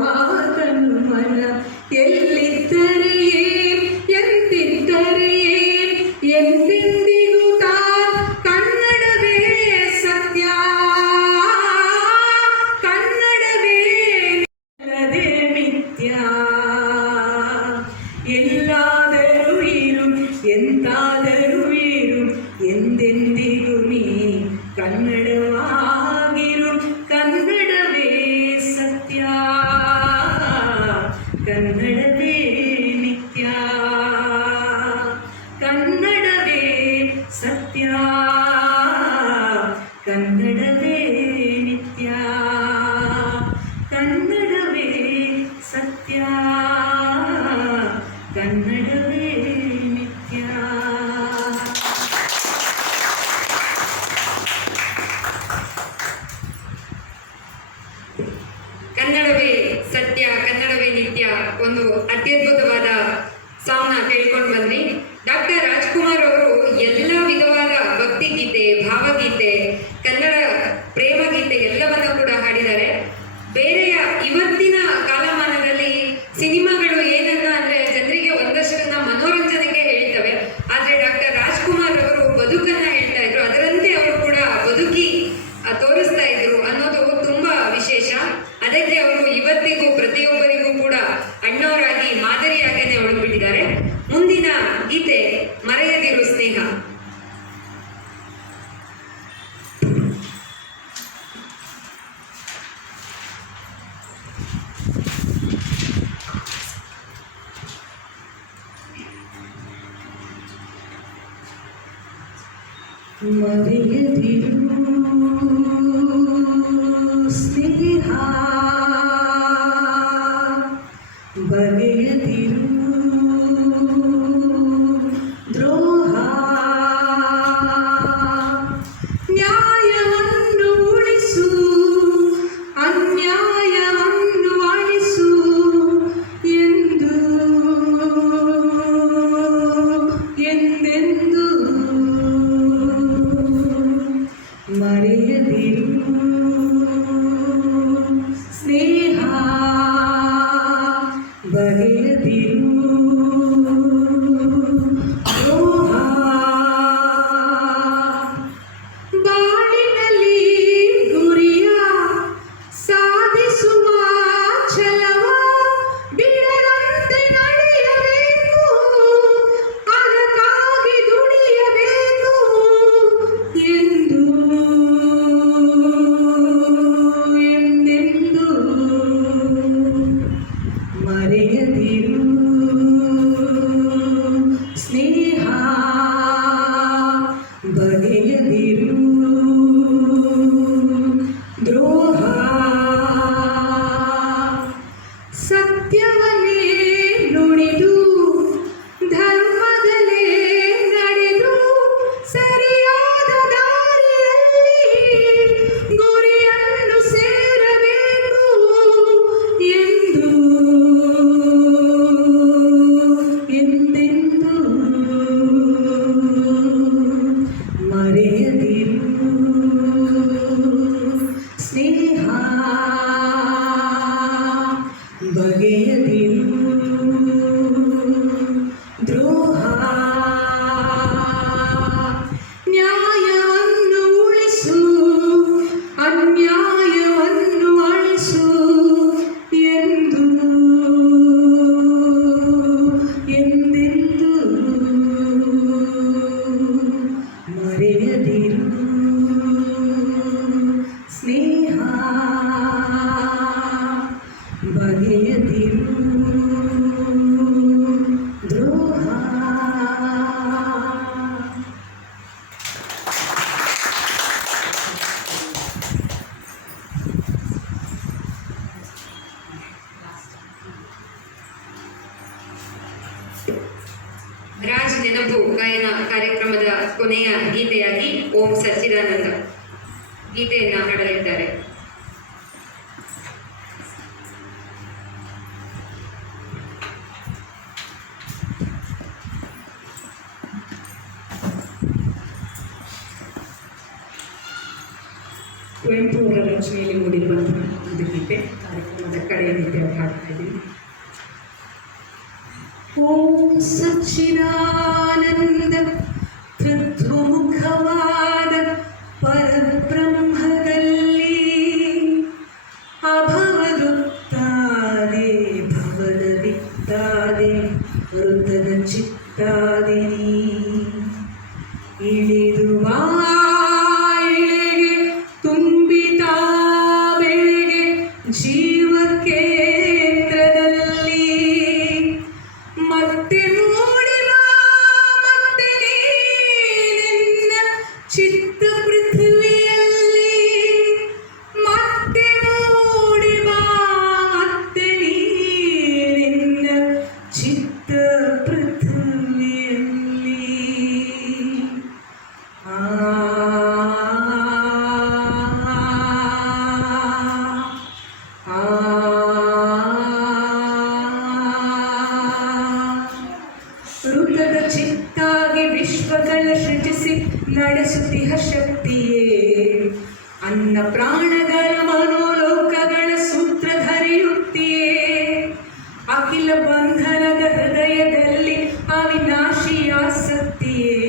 ತನ್ಮನ. ಎಲ್ಲಿದ್ದರೆ ಏನ್ ಎಂತಿದ್ದರೆ ಏನ್ ಎಂದೆಂದಿಗೂ ತಾ ಕನ್ನಡವೇ ಸತ್ಯ, ಕನ್ನಡವೇ ಅಲ್ಲದೆ ಮಿಥ್ಯ. ಎಲ್ಲಾದರೂ ಇರು ಎಂತಾದರೂ ಇರು ಎಂದೆಂದಿಗೂ ನೀ ಕನ್ನಡವಾಗಿರು. ಕನ್ನಡವೇ ಸತ್ಯ, ಕನ್ನಡವೇ ನಿತ್ಯ. ಕನ್ನಡವೇ ಸತ್ಯ, ಕನ್ನಡವೇ ನಿತ್ಯ. ಕನ್ನಡವೇ ಸತ್ಯ, ಕನ್ನಡವೇ ನಿತ್ಯ. ಕನ್ನಡವೇ ಸತ್ಯ, ಕನ್ನಡವೇ ನಿತ್ಯ ಒಂದು ಅತ್ಯದ್ಭುತವಾದ ಸಾಂಗ್ನ ಕೇಳ್ಕೊಂಡು ಬಂದ್ರಿ. ಡಾಕ್ಟರ್ ರಾಜ್ಕುಮಾರ್ ಅವರು ಎಲ್ಲ ವಿಧವಾದ ಭಕ್ತಿಗೀತೆ, ಭಾವಗೀತೆ, ಕನ್ನಡ ಪ್ರೇಮಗೀತೆ ಎಲ್ಲವನ್ನೂ ಕೂಡ ಹಾಡಿದ್ದಾರೆ. ಬೇರೆಯ ಇವತ್ತಿನ ಕಾಲಮಾನದಲ್ಲಿ ಸಿನಿಮಾಗಳು ಏನನ್ನ ಅಂದ್ರೆ ಜನರಿಗೆ ಒಂದಷ್ಟನ್ನ ಮನೋರಂಜನೆಗೆ ಹೇಳ್ತವೆ, ಆದ್ರೆ ಡಾಕ್ಟರ್ ರಾಜ್ಕುಮಾರ್ ಅವರು ಬದುಕನ್ನ ಹೇಳ್ತಾ ಇದ್ರು, ಅದರಂತೆ ಅವರು ಕೂಡ ಬದುಕಿ ತೋರಿಸ್ತಾ ಇದ್ರು ಅನ್ನೋದು ತುಂಬಾ ವಿಶೇಷ. ಅದಕ್ಕೆ ಅವರು ಇವತ್ತಿಗೂ ಪ್ರತಿಯೊಬ್ಬರಿಗೂ ಕೂಡ ಅಣ್ಣವರಾಗಿ ಮಾದರಿಯಾಗೇನೆ ಉಳಿದ್ಬಿಟ್ಟಿದ್ದಾರೆ. ಮುಂದಿನ ಗೀತೆ ಮರೆಯದಿರು ಸ್ನೇಹ. ಮರೆಯದಿರು ಸ್ನೇಹ, ಬಗೆಯದಿರು ದ್ರೋಹ. ನ್ಯಾಯವನ್ನು ಉಳಿಸು, ಅನ್ಯಾಯವನ್ನು ಅಳಿಸು ಎಂದು ಎಂದೆಂದು ಮರೆಯದಿರು ಸ್ನೇಹ, ಬಗೆಯದಿರು ಬಗೆಯದಿರು ದ್ರೋಹ ಸತ್ಯವನ್ನೇ ನುಡಿದು ಧರ್ಮದಲ್ಲೇ ನಡೆದು ಸರಿಯಾದ ದಾರಿಯಲ್ಲಿ ಗುರಿಯನ್ನು ಸೇರಬೇಕು ಎಂದು ಎಂದೆಂದು ಮರೆಯದಿರು ಸ್ನೇಹ ಬಗೆಯದಿರು ದ್ರೋಹ ನ್ಯಾಯವನ್ನು ಉಳಿಸು ಅನ್ಯಾಯವನ್ನು ಅಳಿಸು ಎಂದು ಎಂದೆಂದು ಮರೆಯದಿರು ಸ್ನೇಹ ಬಗೆಯದಿರು ದ್ರೋಹ. ರಾಜ್ ನೆನಪು ಗಾಯನ ಕಾರ್ಯಕ್ರಮದ ಕೊನೆಯ ಗೀತೆಯಾಗಿ ಓಂ ಸಚ್ಚಿದಾನಂದ ಗೀತೆಯನ್ನು ಹಾಡಲಿದ್ದಾರೆ. ಕುವೆಂಪು ಅವರ ರಚನೆಯಲ್ಲಿ ಮೂಡಿರುವಂತಹ ಒಂದು ಗೀತೆ ಕಾರ್ಯಕ್ರಮದ ಕಡೆಯ ಗೀತೆ ಹಾಡ್ತಾ ಇದ್ದೀನಿ. ಓಂ ಸಚ್ಚಿದಾನಂದ ತತ್ವಮುಖವಾದ ಪರಬ್ರಹ್ಮದಲ್ಲಿ ಅಭವದುತ್ತಾದೆ ಭವದವಿತ್ತಾದೆ ವೃತ್ತದ ಚಿತ್ತಾದಿನಿ ಇಳಿದು ಬಾ ಇಳೆಗೆ ತುಂಬಿತಾ ಬೆಳೆಗೆ ಜೀವ ಕೇಂದ್ರದಲ್ಲಿ ಮತ್ತೆ ಮೂಡಿ ಬಾ ಮತ್ತೆ ನಿನ್ನ ಚಿತ್ತ ಪೃಥ್ವಿಯಲ್ಲಿ ಮತ್ತೆ ಮೂಡಿ ಬಾ ಮತ್ತೆ ನಿನ್ನ ಚಿತ್ತ ಪೃಥ್ವಿಯಲ್ಲಿ ಆ ಋತದ ಚಿತ್ತಾಗಿ ವಿಶ್ವಗಳ ಸೃಜಿಸಿ ನಡೆಸುತ್ತಿಹ ಶಕ್ತಿಯೇ ಅನ್ನ ಪ್ರಾಣಗಳ ಮನೋಲೋಕಗಳ ಸೂತ್ರಧರಿಯುತ್ತಿಯೇ ಅಖಿಲ ಬಂಧನದ ಹೃದಯದಲ್ಲಿ ಅವಿನಾಶಿಯಾಸಕ್ತಿಯೇ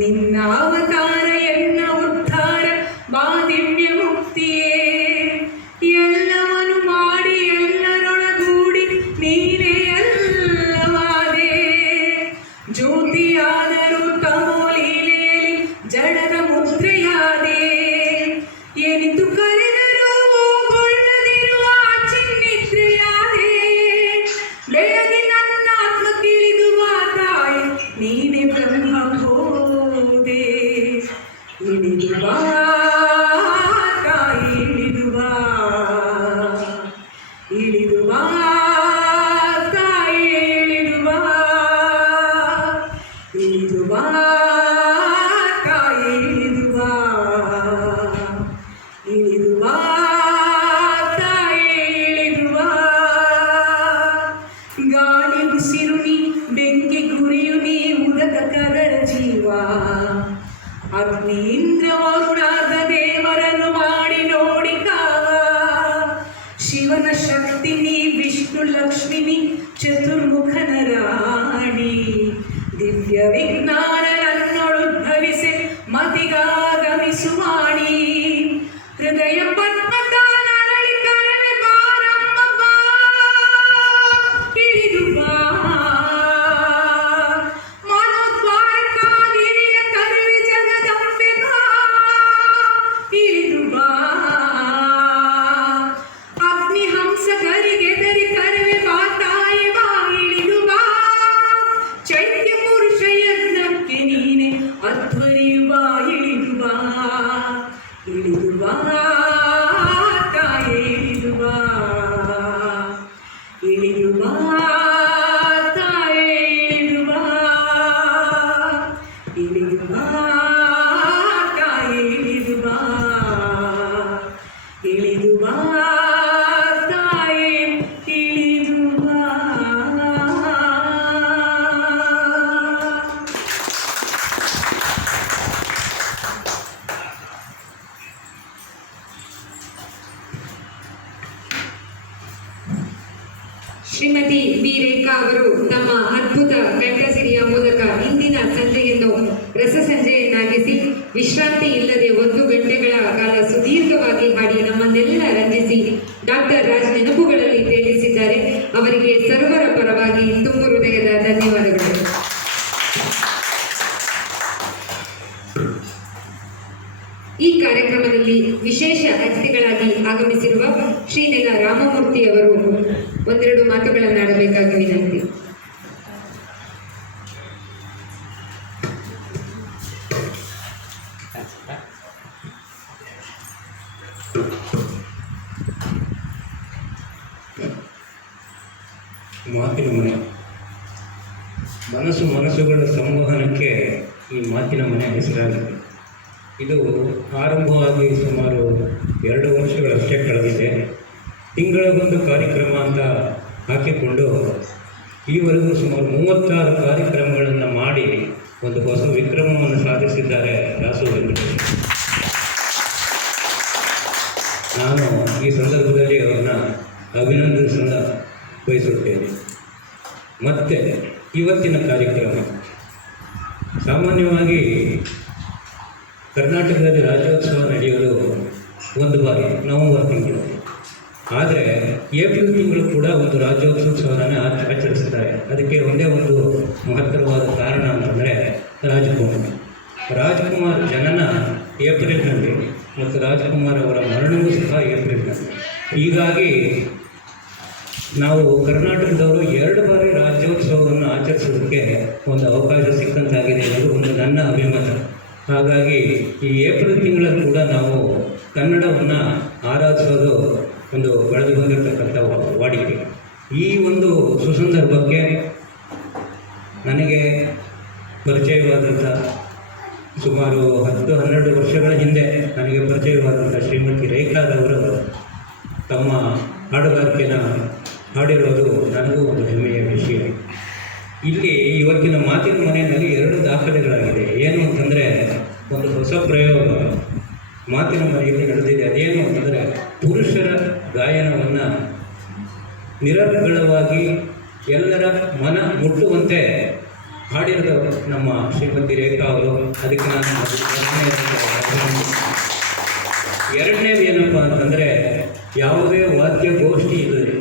ನಿನ್ನ ಅವತಾರ ಎನ್ನ ಉದ್ಧಾರ ಬಾ ದಿವ್ಯ ಮುಕ್ತಿಯೇ ಎಲ್ಲವನ್ನು ಮಾಡಿ ಎಲ್ಲರೊಳಗೂಡಿ ನೀನೇ ಎಲ್ಲವಾದೆ ಜ್ಯೋತಿಯಾದರೂ ತಮೋಲೀಲೆಯಲ್ಲಿ ಜಡದ ಮುದ್ರೆಯಾದೆ ಏನಿತು ಕರೆದರೂ ಗೊಳ್ಳದಿರುವ ಚಿನ್ನಿದ್ರೆಯಾದೆ ಬೆಳಗಿ ನನ್ನ ಆತ್ಮ ಕಿಳಿದು ಬಾ ತಾಯಿ ನೀನೇ ಬ್ರಹ್ಮಬೋಧೆ ಇಳಿದು ಬಾ ತಾಯಿ ಇಳಿದು ಬಾ ಇಳಿದು ಬಾ ತಾಯಿ ಇಳಿದು ಬಾ ಇಳಿದು ಬಾ ತಾಯಿ ಇಳಿದು ಬಾ ಇಳಿದು ಬಾ ತಾಯಿ ಇಳಿದು ಬಾ ಗಾಳಿ ಉಸಿರು ನೀ ಬೆಂಕಿ ಗುರಿಯು ನೀ ಉದಕ ಕದರ ಜೀವ ಅಗ್ನಿ ಇಂದ್ರ ವರುಣಾದ ದೇವರನ್ನು ಮಾಡಿ ನೋಡಿ ಕಾವ ಶಿವನ ಶಕ್ತಿ ನೀ ವಿಷ್ಣು ಲಕ್ಷ್ಮಿ ನೀ ಚತುರ್ಮುಖನ ರಾಣಿ ದಿವ್ಯ ವಿಜ್ಞಾನ ನನ್ನೊಳುದ್ಭವಿಸಿ ಮತಿಗಾಗಮಿಸುವಾಣಿ ಹೃದಯ ಪದ್ಮತಾನ ನಳಿಕರನೆ ಬಾರಮ್ಮ ಬಾ ಇಳಿದು ಬಾ ಮನೋದ್ವಾರಕಾಗಿರಿಯ ಕರುವೆ ಜಗದಂಬೆ ಬಾ ಇಳಿದು ಬಾ ಅಗ್ನಿಹಂಸ ಗರಿಗೆ ದರಿ ಕರುವೆ ಬಾ ತಾಯಿ ಬಾ ಇಳಿದು ಬಾ ಚೈತ್ಯ ಪುರುಷ ಯಜ್ಞ ಇಳಿದು ಬಾ ತಾಯಿ ಇಳಿದು ಬಾ ಇಳಿದು ಬಾ ತಾಯಿ ಇಳಿದು ಬಾ. ಶ್ರೀಮತಿ ಬಿ ರೇಖಾ ಅವರು ತಮ್ಮ ಅದ್ಭುತ ಕಂಠಸಿರಿಯ ಮೂಲಕ ಇಂದಿನ ಸಂಜೆಯನ್ನು ರಸಸಂಜೆಯನ್ನಾಗಿಸಿ ವಿಶ್ರಾಂತಿ ಇಲ್ಲದೆ 1 ಗಂಟೆಗಳ ಕಾಲ ಸುದೀರ್ಘವಾಗಿ ಹಾಡಿ ನಮ್ಮನ್ನೆಲ್ಲ ರಂಜಿಸಿ ಡಾಕ್ಟರ್ ರಾಜ್ ನೆನಪುಗಳಲ್ಲಿ ತೇಲಿಸಿದ್ದಾರೆ. ಅವರಿಗೆ ಸರ್ವರ ಪರವಾಗಿ ತುಂಬು ಹೃದಯದ ಧನ್ಯವಾದಗಳು. ಈ ಕಾರ್ಯಕ್ರಮದಲ್ಲಿ ವಿಶೇಷ ಅತಿಥಿಗಳಾಗಿ ಆಗಮಿಸಿರುವ ಶ್ರೀನೆಲ ರಾಮಮೂರ್ತಿ ಅವರು ಒಂದೆರಡು ಮಾತುಗಳನ್ನಾಡಬೇಕಾಗಿ ವಿನಂತಿ. ಮಾತಿನ ಮನೆ, ಮನಸ್ಸುಗಳ ಸಂವಹನಕ್ಕೆ ಈ ಮಾತಿನ ಮನೆ ಹೆಸರಾಗಿದೆ. ಇದು ಆರಂಭವಾಗಿ ಸುಮಾರು 2 ವರ್ಷಗಳಷ್ಟೇ ಕಳೆದಿದೆ. ತಿಂಗಳಿಗೊಂದು ಕಾರ್ಯಕ್ರಮ ಅಂತ ಹಾಕಿಕೊಂಡು ಈವರೆಗೂ ಸುಮಾರು 36 ಕಾರ್ಯಕ್ರಮಗಳನ್ನು ಮಾಡಿ ಒಂದು ಹೊಸ ವಿಕ್ರಮವನ್ನು ಸಾಧಿಸಿದ್ದಾರೆ ದಾಸು ವೆಂಕಟೇಶ್. ನಾನು ಈ ಸಂದರ್ಭದಲ್ಲಿ ಅವ್ರನ್ನ ಅಭಿನಂದಿಸಲು ಬಯಸುತ್ತೇನೆ. ಮತ್ತು ಇವತ್ತಿನ ಕಾರ್ಯಕ್ರಮ ಸಾಮಾನ್ಯವಾಗಿ ಕರ್ನಾಟಕದಲ್ಲಿ ರಾಜ್ಯೋತ್ಸವ ನಡೆಯೋದು ಒಂದು ಬಾರಿ ನವೆಂಬರ್ ತಿಂಗಳು. ಆದರೆ ಏಪ್ರಿಲ್ ತಿಂಗಳು ಕೂಡ ಒಂದು ರಾಜ್ಯೋತ್ಸವವನ್ನು ಆಚರಿಸ್ತಾರೆ. ಅದಕ್ಕೆ ಒಂದೇ ಒಂದು ಮಹತ್ತರವಾದ ಕಾರಣ ಅಂತಂದರೆ ರಾಜ್ಕುಮಾರ್ ಜನನ ಏಪ್ರಿಲ್ನಲ್ಲಿ ಮತ್ತು ರಾಜ್ಕುಮಾರ್ ಅವರ ಮರಣವೂ ಸಹ ಏಪ್ರಿಲ್ನಲ್ಲಿ. ಹೀಗಾಗಿ ನಾವು ಕರ್ನಾಟಕದವರು 2 ಬಾರಿ ರಾಜ್ಯೋತ್ಸವವನ್ನು ಆಚರಿಸೋದಕ್ಕೆ ಒಂದು ಅವಕಾಶ ಸಿಕ್ಕಂತಾಗಿದೆ ಅನ್ನೋದು ಒಂದು ನನ್ನ ಅಭಿಮತ. ಹಾಗಾಗಿ ಈ ಏಪ್ರಿಲ್ ತಿಂಗಳಲ್ಲಿ ಕೂಡ ನಾವು ಕನ್ನಡವನ್ನು ಆರಾಧಿಸೋದು ಒಂದು ಬೆಳೆದು ಬಂದಿರತಕ್ಕಂಥ ವಾಡಿಕೆ. ಈ ಒಂದು ಸುಸಂದರ್ಭಕ್ಕೆ ನನಗೆ ಪರಿಚಯವಾದಂಥ ಸುಮಾರು 10-12 ವರ್ಷಗಳ ಹಿಂದೆ ನನಗೆ ಪರಿಚಯವಾದಂಥ ಶ್ರೀಮತಿ ರೇಖಾದವರು ತಮ್ಮ ಹಾಡುಗಾರಿಕೆನ ಹಾಡಿರೋದು ನನಗೂ ಒಂದು ಹೆಮ್ಮೆಯ ವಿಷಯ. ಇಲ್ಲಿ ಇವತ್ತಿನ ಮಾತಿನ ಮನೆಯಲ್ಲಿ 2 ದಾಖಲೆಗಳಾಗಿದೆ. ಏನು ಅಂತಂದರೆ, ಒಂದು ಹೊಸ ಪ್ರಯೋಗ ಮಾತಿನ ಮನೆಯಲ್ಲಿ ನಡೆದಿದೆ. ಅದೇನು ಅಂತಂದರೆ, ಪುರುಷರ ಗಾಯನವನ್ನು ನಿರರ್ಗಳವಾಗಿ ಎಲ್ಲರ ಮನ ಮುಟ್ಟುವಂತೆ ಹಾಡಿರೋದು ನಮ್ಮ ಶ್ರೀಮತಿ ರೇಖಾ ಅವರು. ಅದಕ್ಕೆ ನಾನು ಎರಡನೇದು ಏನಪ್ಪ ಅಂತಂದರೆ, ಯಾವುದೇ ವಾದ್ಯಗೋಷ್ಠಿ ಇಲ್ಲದೆ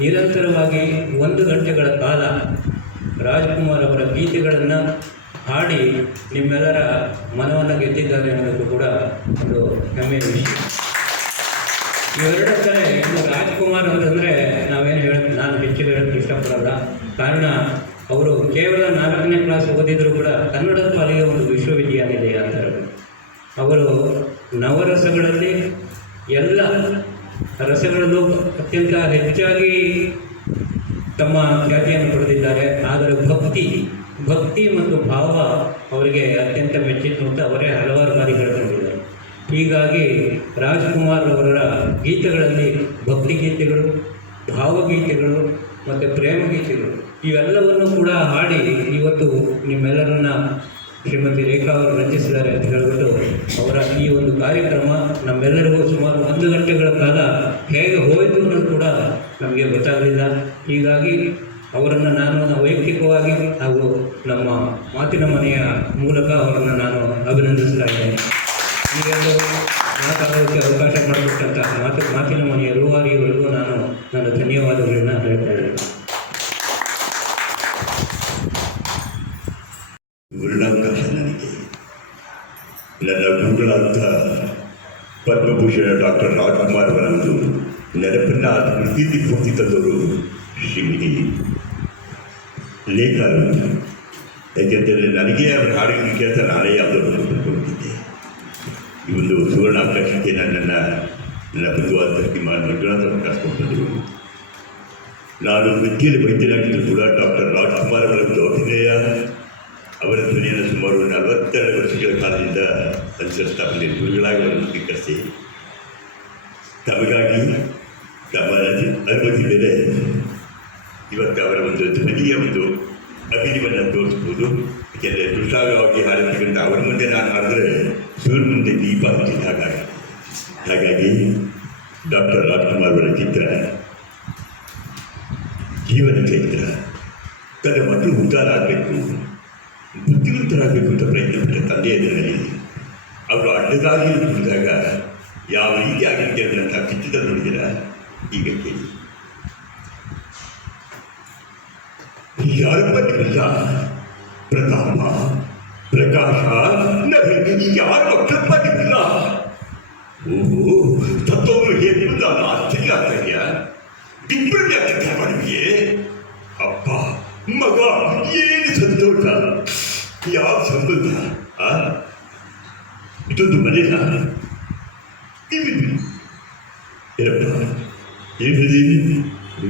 ನಿರಂತರವಾಗಿ 1 ಗಂಟೆಗಳ ಕಾಲ ರಾಜ್ಕುಮಾರ್ ಅವರ ಗೀತೆಗಳನ್ನು ಹಾಡಿ ನಿಮ್ಮೆಲ್ಲರ ಮನವನ್ನು ಗೆದ್ದಿದ್ದಾರೆ ಅನ್ನೋದು ಕೂಡ ಒಂದು ಹೆಮ್ಮೆಯ ವಿಷಯ. ಇವೆರಡಕ್ಕೇ ರಾಜ್ಕುಮಾರ್ ಅವರಂದರೆ ನಾನು ಹೆಚ್ಚು ಹೇಳೋಕ್ಕೆ ಇಷ್ಟಪಡಲ್ಲ. ಕಾರಣ ಅವರು ಕೇವಲ 4ನೇ ಕ್ಲಾಸ್ ಓದಿದರೂ ಕೂಡ ಕನ್ನಡ ಪಾಲಿಗೆ ಒಂದು ವಿಶ್ವವಿದ್ಯಾನಿಲಯ ಅಂತ ಹೇಳಬೇಕು. ಅವರು ನವರಸಗಳಲ್ಲಿ ಎಲ್ಲ ರಸಗಳಲ್ಲೂ ಅತ್ಯಂತ ಹೆಚ್ಚಾಗಿ ತಮ್ಮ ಖ್ಯಾತಿಯನ್ನು ಪಡೆದಿದ್ದಾರೆ. ಆದರೆ ಭಕ್ತಿ ಮತ್ತು ಭಾವ ಅವರಿಗೆ ಅತ್ಯಂತ ಮೆಚ್ಚಿತ್ತು ಅಂತ ಅವರೇ ಹಲವಾರು ಬಾರಿ ಹೇಳ್ಕೊಂಡಿದ್ದಾರೆ. ಹೀಗಾಗಿ ರಾಜ್ಕುಮಾರ್ ಅವರ ಗೀತೆಗಳಲ್ಲಿ ಭಕ್ತಿಗೀತೆಗಳು, ಭಾವಗೀತೆಗಳು ಮತ್ತು ಪ್ರೇಮಗೀತೆಗಳು ಇವೆಲ್ಲವನ್ನು ಕೂಡ ಹಾಡಿ ಇವತ್ತು ನಿಮ್ಮೆಲ್ಲರನ್ನ ಶ್ರೀಮತಿ ರೇಖಾ ಅವರು ರಂಜಿಸಿದ್ದಾರೆ ಅಂತ ಹೇಳಿಬಿಟ್ಟು ಅವರ ಈ ಒಂದು ಕಾರ್ಯಕ್ರಮ ನಮ್ಮೆಲ್ಲರಿಗೂ ಸುಮಾರು 1 ಗಂಟೆಗಳ ಕಾಲ ಹೇಗೆ ಹೋಯಿತು ಅನ್ನೋದು ಕೂಡ ನಮಗೆ ಗೊತ್ತಾಗಲಿಲ್ಲ. ಹೀಗಾಗಿ ಅವರನ್ನು ನಾನು ವೈಯಕ್ತಿಕವಾಗಿ ಹಾಗೂ ನಮ್ಮ ಮಾತಿನ ಮನೆಯ ಮೂಲಕ ಅವರನ್ನು ನಾನು ಅಭಿನಂದಿಸ್ತಾ ಇದ್ದೇನೆ. ಈಗೆಲ್ಲೂ ಮಾತಾಡೋದಕ್ಕೆ ಅವಕಾಶ ಮಾಡಿಕೊಟ್ಟಂಥ ಮಾತಿನ ಮನೆಯ ರೂವಾರಿಯವರೆಗೂ ನಾನು ನನ್ನ ಧನ್ಯವಾದಗಳನ್ನ ಹೇಳ್ತಾ ಇದ್ದೇನೆ. ವರ್ಣಾವಕಾಶ ನನಗೆ ನನ್ನ ಗುರುಗಳಾದ ಪದ್ಮಭೂಷಣ ಡಾಕ್ಟರ್ ರಾಜ್ಕುಮಾರ್ ಅವರನ್ನು ನೆನಪನ್ನು ಪ್ರತೀತಿ ಪೂರ್ತಿ ತಂದವರು ಶ್ರೀಮತಿ ಲೇಖಾ. ಯಾಕೆಂದರೆ ನನಗೆ ಅವರ ಹಾಡಿನ ಕೇಳ್ತಾ ನಾನೇ ಯಾವುದನ್ನು ತಿಳ್ಕೊಂಡಿದ್ದೆ. ಈ ಒಂದು ಸುವರ್ಣಾವಕಾಶಕ್ಕೆ ನನ್ನ ಬುದ್ಧವಾದ ಮಂಜುನಾಥ ಕರ್ಸ್ಕೊಂಡು ಬಂದರು. ನಾನು ವೃತ್ತಿಯಲ್ಲಿ ವೈದ್ಯನಾಗಿದ್ದರೂ ಕೂಡ ಡಾಕ್ಟರ್ ರಾಜ್ಕುಮಾರ್ ಅವರ ದೌರ್ಜನ್ಯ ಅವರ ಧ್ವನಿಯನ್ನು ತುಂಬ ಅನುಸರಿಸ್ತಾ ಬಂದಿದ್ದ ಗುರುಗಳಾಗಿ ಅವರನ್ನು ಸ್ವೀಕರಿಸಿ ತಮಗಾಗಿ ತಮ್ಮ ಅನುಮತಿ ಮೇಲೆ ಇವತ್ತು ಅವರ ಒಂದು ಧ್ವನಿಯ ಒಂದು ಅಭಿನಯವನ್ನು ತೋರಿಸ್ಬೋದು. ಯಾಕೆಂದರೆ ದುಷ್ಟಾಗವಾಗಿ ಹಾರಬೇಕಂತ ಅವ್ರ ಮುಂದೆ ನಾನು ಮಾಡಿದ್ರೆ ಸೂರ್ಯ ಮುಂದೆ ದೀಪ ಹಚ್ಚಿದ ಹಾಗಾಗಿ ಡಾಕ್ಟರ್ ರಾಜ್ಕುಮಾರ್ ಅವರ ಚಿತ್ರ ಜೀವನ ಚೈತ್ರ. ತನ್ನ ಮಕ್ಕಳು ಉದ್ಧಾರ ಆಗಬೇಕು, ಬುದ್ಧಿವಂತರಾಗಬೇಕು ಅಂತ ಪ್ರಯತ್ನಪಟ್ಟ ತಂದೆ ಎದುರಲ್ಲಿ ಅವರು ಅಡ್ಡದಾಗಿ ಕುಡಿದಾಗ ಯಾವ ರೀತಿ ಆಗಿರುತ್ತೆ ಅನ್ನೋಂಥ ಚಿತ್ರದಲ್ಲಿ ನೋಡಿದಿರ. ಈಗ ಕೇಳಿ, ಯಾರ ಬಂದಿಲ್ಲ ಪ್ರತಾಪ ಪ್ರಕಾಶ ಯಾರ ಮಕ್ಕಳ ಬಂದಿಲ್ಲ. ಓಹೋ, ತತ್ವವನ್ನು ಹೇಗೆ ನಾನು ಆಶ್ಚರ್ಯ ಆಗ್ತಾ ಇದೆಯಾ? ದಿಬ್ಬರನ್ನೇ ಆಗ್ತಾ ಮಾಡಿದೆಯೇ? ಅಪ್ಪ ಮಗ ಏನು ಸಂತೋಷ, ಯಾವ ಸಂಬಂಧ. ಇದೊಂದು ಮನೆಯ ಏನಪ್ಪ ಏನಿದೆ?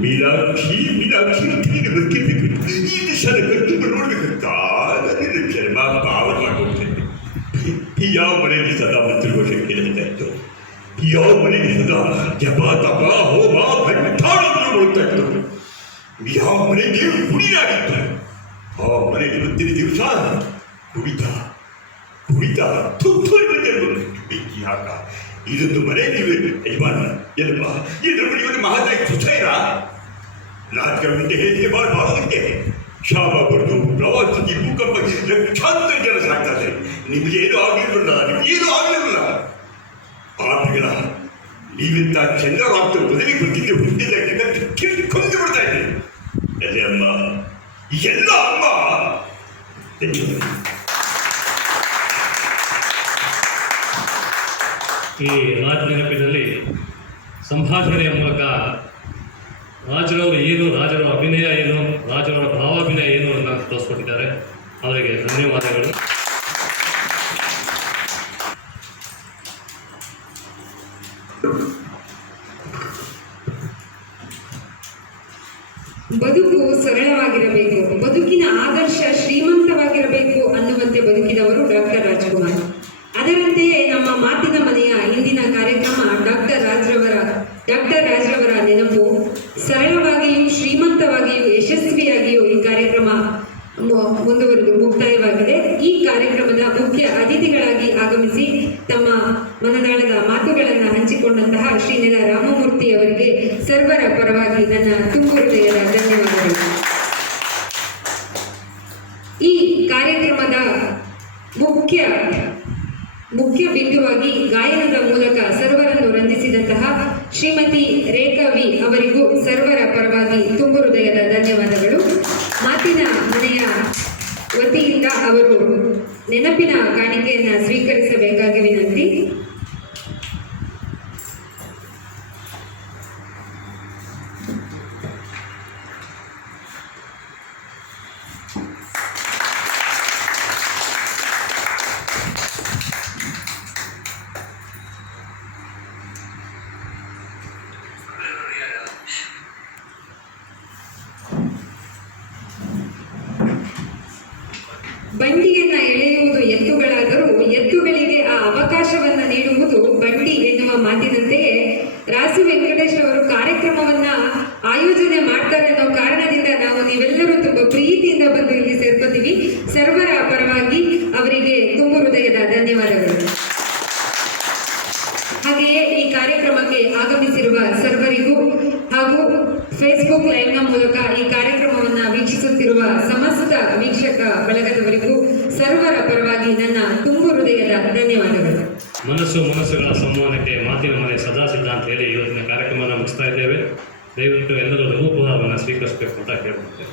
ಮೀನಾಕ್ಷಿ ನೀನು ಬರ್ತಿರ್ಬೇಕು. ಈ ದಿಶಾನ ಕರ್ತುಗಳು ನೋಡ್ಬೇಕಂತ ನನ್ನ ಚರ್ಮ ಭಾವ ಮಾಡ್ಕೊಡ್ತೇನೆ. ಯಾವ ಮನೆಯಲ್ಲಿ ಸದಾ ಮಂತ್ರಘೋಷಕ್ಕೆ ಹೇಳ್ತಾ ಇತ್ತು, ಯಾವ ಮನೆಯಲ್ಲಿ ಸದಾ ಜಪ ತಪ ಹೋಮ ಭಟ್ಟಾಳನ್ನು ನೋಡ್ತಾ ಇತ್ತು, ಯಾವ ಮನೆ ದೇವರು ಕುಡಿಯಾಗಿತ್ತು ಆ ಮನೆಯಲ್ಲಿ ಇವತ್ತಿನ ದಿವಸ ಕುಡಿತ ಬೆಂಕಿ ಹಾಕ. ಇದೊಂದು ಮನೆ ನೀವು ಯಜಮಾನ ಎಲ್ಲಪ್ಪ ಇದ್ರ ಮನೆಯಲ್ಲಿ ಮಹಾದಾಯಿ ಸುಸೈರ ರಾಜಕೀಯ ಹೇಗೆ ಮಾಡೋದಕ್ಕೆ ಶಾಪ ಬರೆದು ಪ್ರವಾಸಕ್ಕೆ ಭೂಕಂಪ ಲಕ್ಷಾಂತರ ಜನ ಸಾಕ್ತಾರೆ. ನಿಮಗೇನು ಆಗಿರಲಿಲ್ಲ, ನಿಮಗೇನು ಆಗಿರಲಿಲ್ಲ. ಆಟಗಳ ನೀವಿಂತ ಚಂದ್ರವಾಗ್ತ ಬದಲಿಗೆ ಬಂದಿದ್ದೆ ಹುಟ್ಟಿದ ಕೊಂದು ಬಿಡ್ತಾ ಇದ್ದೀವಿ. ಎಲ್ಲಿ ಅಮ್ಮ, ಎಲ್ಲ ಅಮ್ಮ. ಈ ರಾಜ ನೆನಪಿನಲ್ಲಿ ಸಂಭಾಷಣೆಯ ಮೂಲಕ ರಾಜರವರು ಏನು, ರಾಜರ ಅಭಿನಯ ಏನು, ರಾಜರವರ ಭಾವಾಭಿನಯ ಏನು ಅಂತ ತೋರಿಸ್ಕೊಟ್ಟಿದ್ದಾರೆ. ಅವರಿಗೆ ಧನ್ಯವಾದಗಳು. ಬದುಕು ಸರಳವಾಗಿರಬೇಕು, ಬದುಕಿನ ಆದರ್ಶ ಶ್ರೀಮಂತವಾಗಿರಬೇಕು ಅನ್ನುವಂತೆ ಬದುಕಿದವರು ಡಾಕ್ಟರ್ ರಾಜ್ಕುಮಾರ್. ಅದರಂತೆಯೇ ನಮ್ಮ ಮಾತಿನ ಮನೆಯ ಇಂದಿನ ಕಾರ್ಯಕ್ರಮ ಡಾಕ್ಟರ್ ರಾಜ್ರವರ ನೆನಪು. ಸರಳವಾಗಿಯೂ ಶ್ರೀಮಂತವಾಗಿಯೂ ಯಶಸ್ವಿಯಾಗಿಯೂ ಈ ಕಾರ್ಯಕ್ರಮ ಮುಂದುವರೆದು ಮುಕ್ತಾಯವಾಗಿದೆ. ಈ ಕಾರ್ಯಕ್ರಮದ ಮುಖ್ಯ ಅತಿಥಿಗಳಾಗಿ ಆಗಮಿಸಿ ತಮ್ಮ ಮನದಾಳದ ಮಾತುಗಳನ್ನು ಹಂಚಿಕೊಂಡಂತಹ ಶ್ರೀ ನೆಲ ರಾಮಮೂರ್ತಿ ಅವರಿಗೆ ಸರ್ವರ ಪರವಾಗಿ ನನ್ನ ತುಂಬು ಹೃದಯದ ಧನ್ಯವಾದಗಳು. ಈ ಕಾರ್ಯಕ್ರಮದ ಮುಖ್ಯ ಬಿಂದುವಾಗಿ ಗಾಯನದ ಮೂಲಕ ಸರ್ವರನ್ನು ರಂಜಿಸಿದಂತಹ ಶ್ರೀಮತಿ ರೇಖಾ ವಿ ಅವರಿಗೂ ಸರ್ವರ ಪರವಾಗಿ ತುಂಬು ಹೃದಯದ ಧನ್ಯವಾದಗಳು. ಮಾತಿನ ಮನೆಯ ವತಿಯಿಂದ ಅವರು ನೆನಪಿನ ಕಾಣಿಕೆಯನ್ನು ಸ್ವೀಕರಿಸಬೇಕಾಗಿ ವಿನಂತಿ. ಬಂಡಿಯನ್ನ ಎಳೆಯುವುದು ಎತ್ತುಗಳಾದರೂ ಎತ್ತುಗಳಿಗೆ ಆ ಅವಕಾಶವನ್ನ ನೀಡುವುದು ಬಂಡಿ ಎನ್ನುವ ಮಾತಿನಂತೆಯೇ ರಾಸು ವೆಂಕಟೇಶ್ ಅವರು ಕಾರ್ಯಕ್ರಮವನ್ನ ಆಯೋಜನೆ ಮಾಡ್ತಾರೆ ಅನ್ನೋ ಕಾರಣದಿಂದ ನಾವು ನೀವೆಲ್ಲರೂ ತುಂಬಾ ಪ್ರೀತಿಯಿಂದ ಬಂದು ಇಲ್ಲಿ ಸೇರ್ಕೋತೀವಿ. ಸರ್ವರ ಪರವಾಗಿ ಅವರಿಗೆ ತುಂಬು ಹೃದಯದ ಧನ್ಯವಾದಗಳು. ಹಾಗೆಯೇ ಈ ಕಾರ್ಯಕ್ರಮಕ್ಕೆ ಆಗಮಿಸಿರುವ ಸರ್ವರಿಗೂ ಹಾಗೂ ಫೇಸ್ಬುಕ್ ಲೈವ್ನ ಮೂಲಕ ಈ ಕಾರ್ಯಕ್ರಮವನ್ನು ವೀಕ್ಷಿಸುತ್ತಿರುವ ಸಮಸ್ತ ವೀಕ್ಷಕ ಬಳಗದವರಿಗೂ ಸರ್ವರ ಪರವಾಗಿ ನನ್ನ ತುಂಬು ಹೃದಯದ ಧನ್ಯವಾದಗಳು. ಮನಸ್ಸುಗಳ ಸಂವಹನಕ್ಕೆ ಮಾತಿನ ಮನೆ ಸದಾ ಸಿದ್ಧ ಅಂತ ಹೇಳಿ ಇವತ್ತಿನ ಕಾರ್ಯಕ್ರಮವನ್ನು ಮುಗಿಸ್ತಾ ಇದ್ದೇವೆ. ದಯವಿಟ್ಟು ಎಲ್ಲರೂ ಲಘು ಸ್ವೀಕರಿಸಬೇಕು ಅಂತ ಕೇಳ್ಕೊಳ್ತೇವೆ.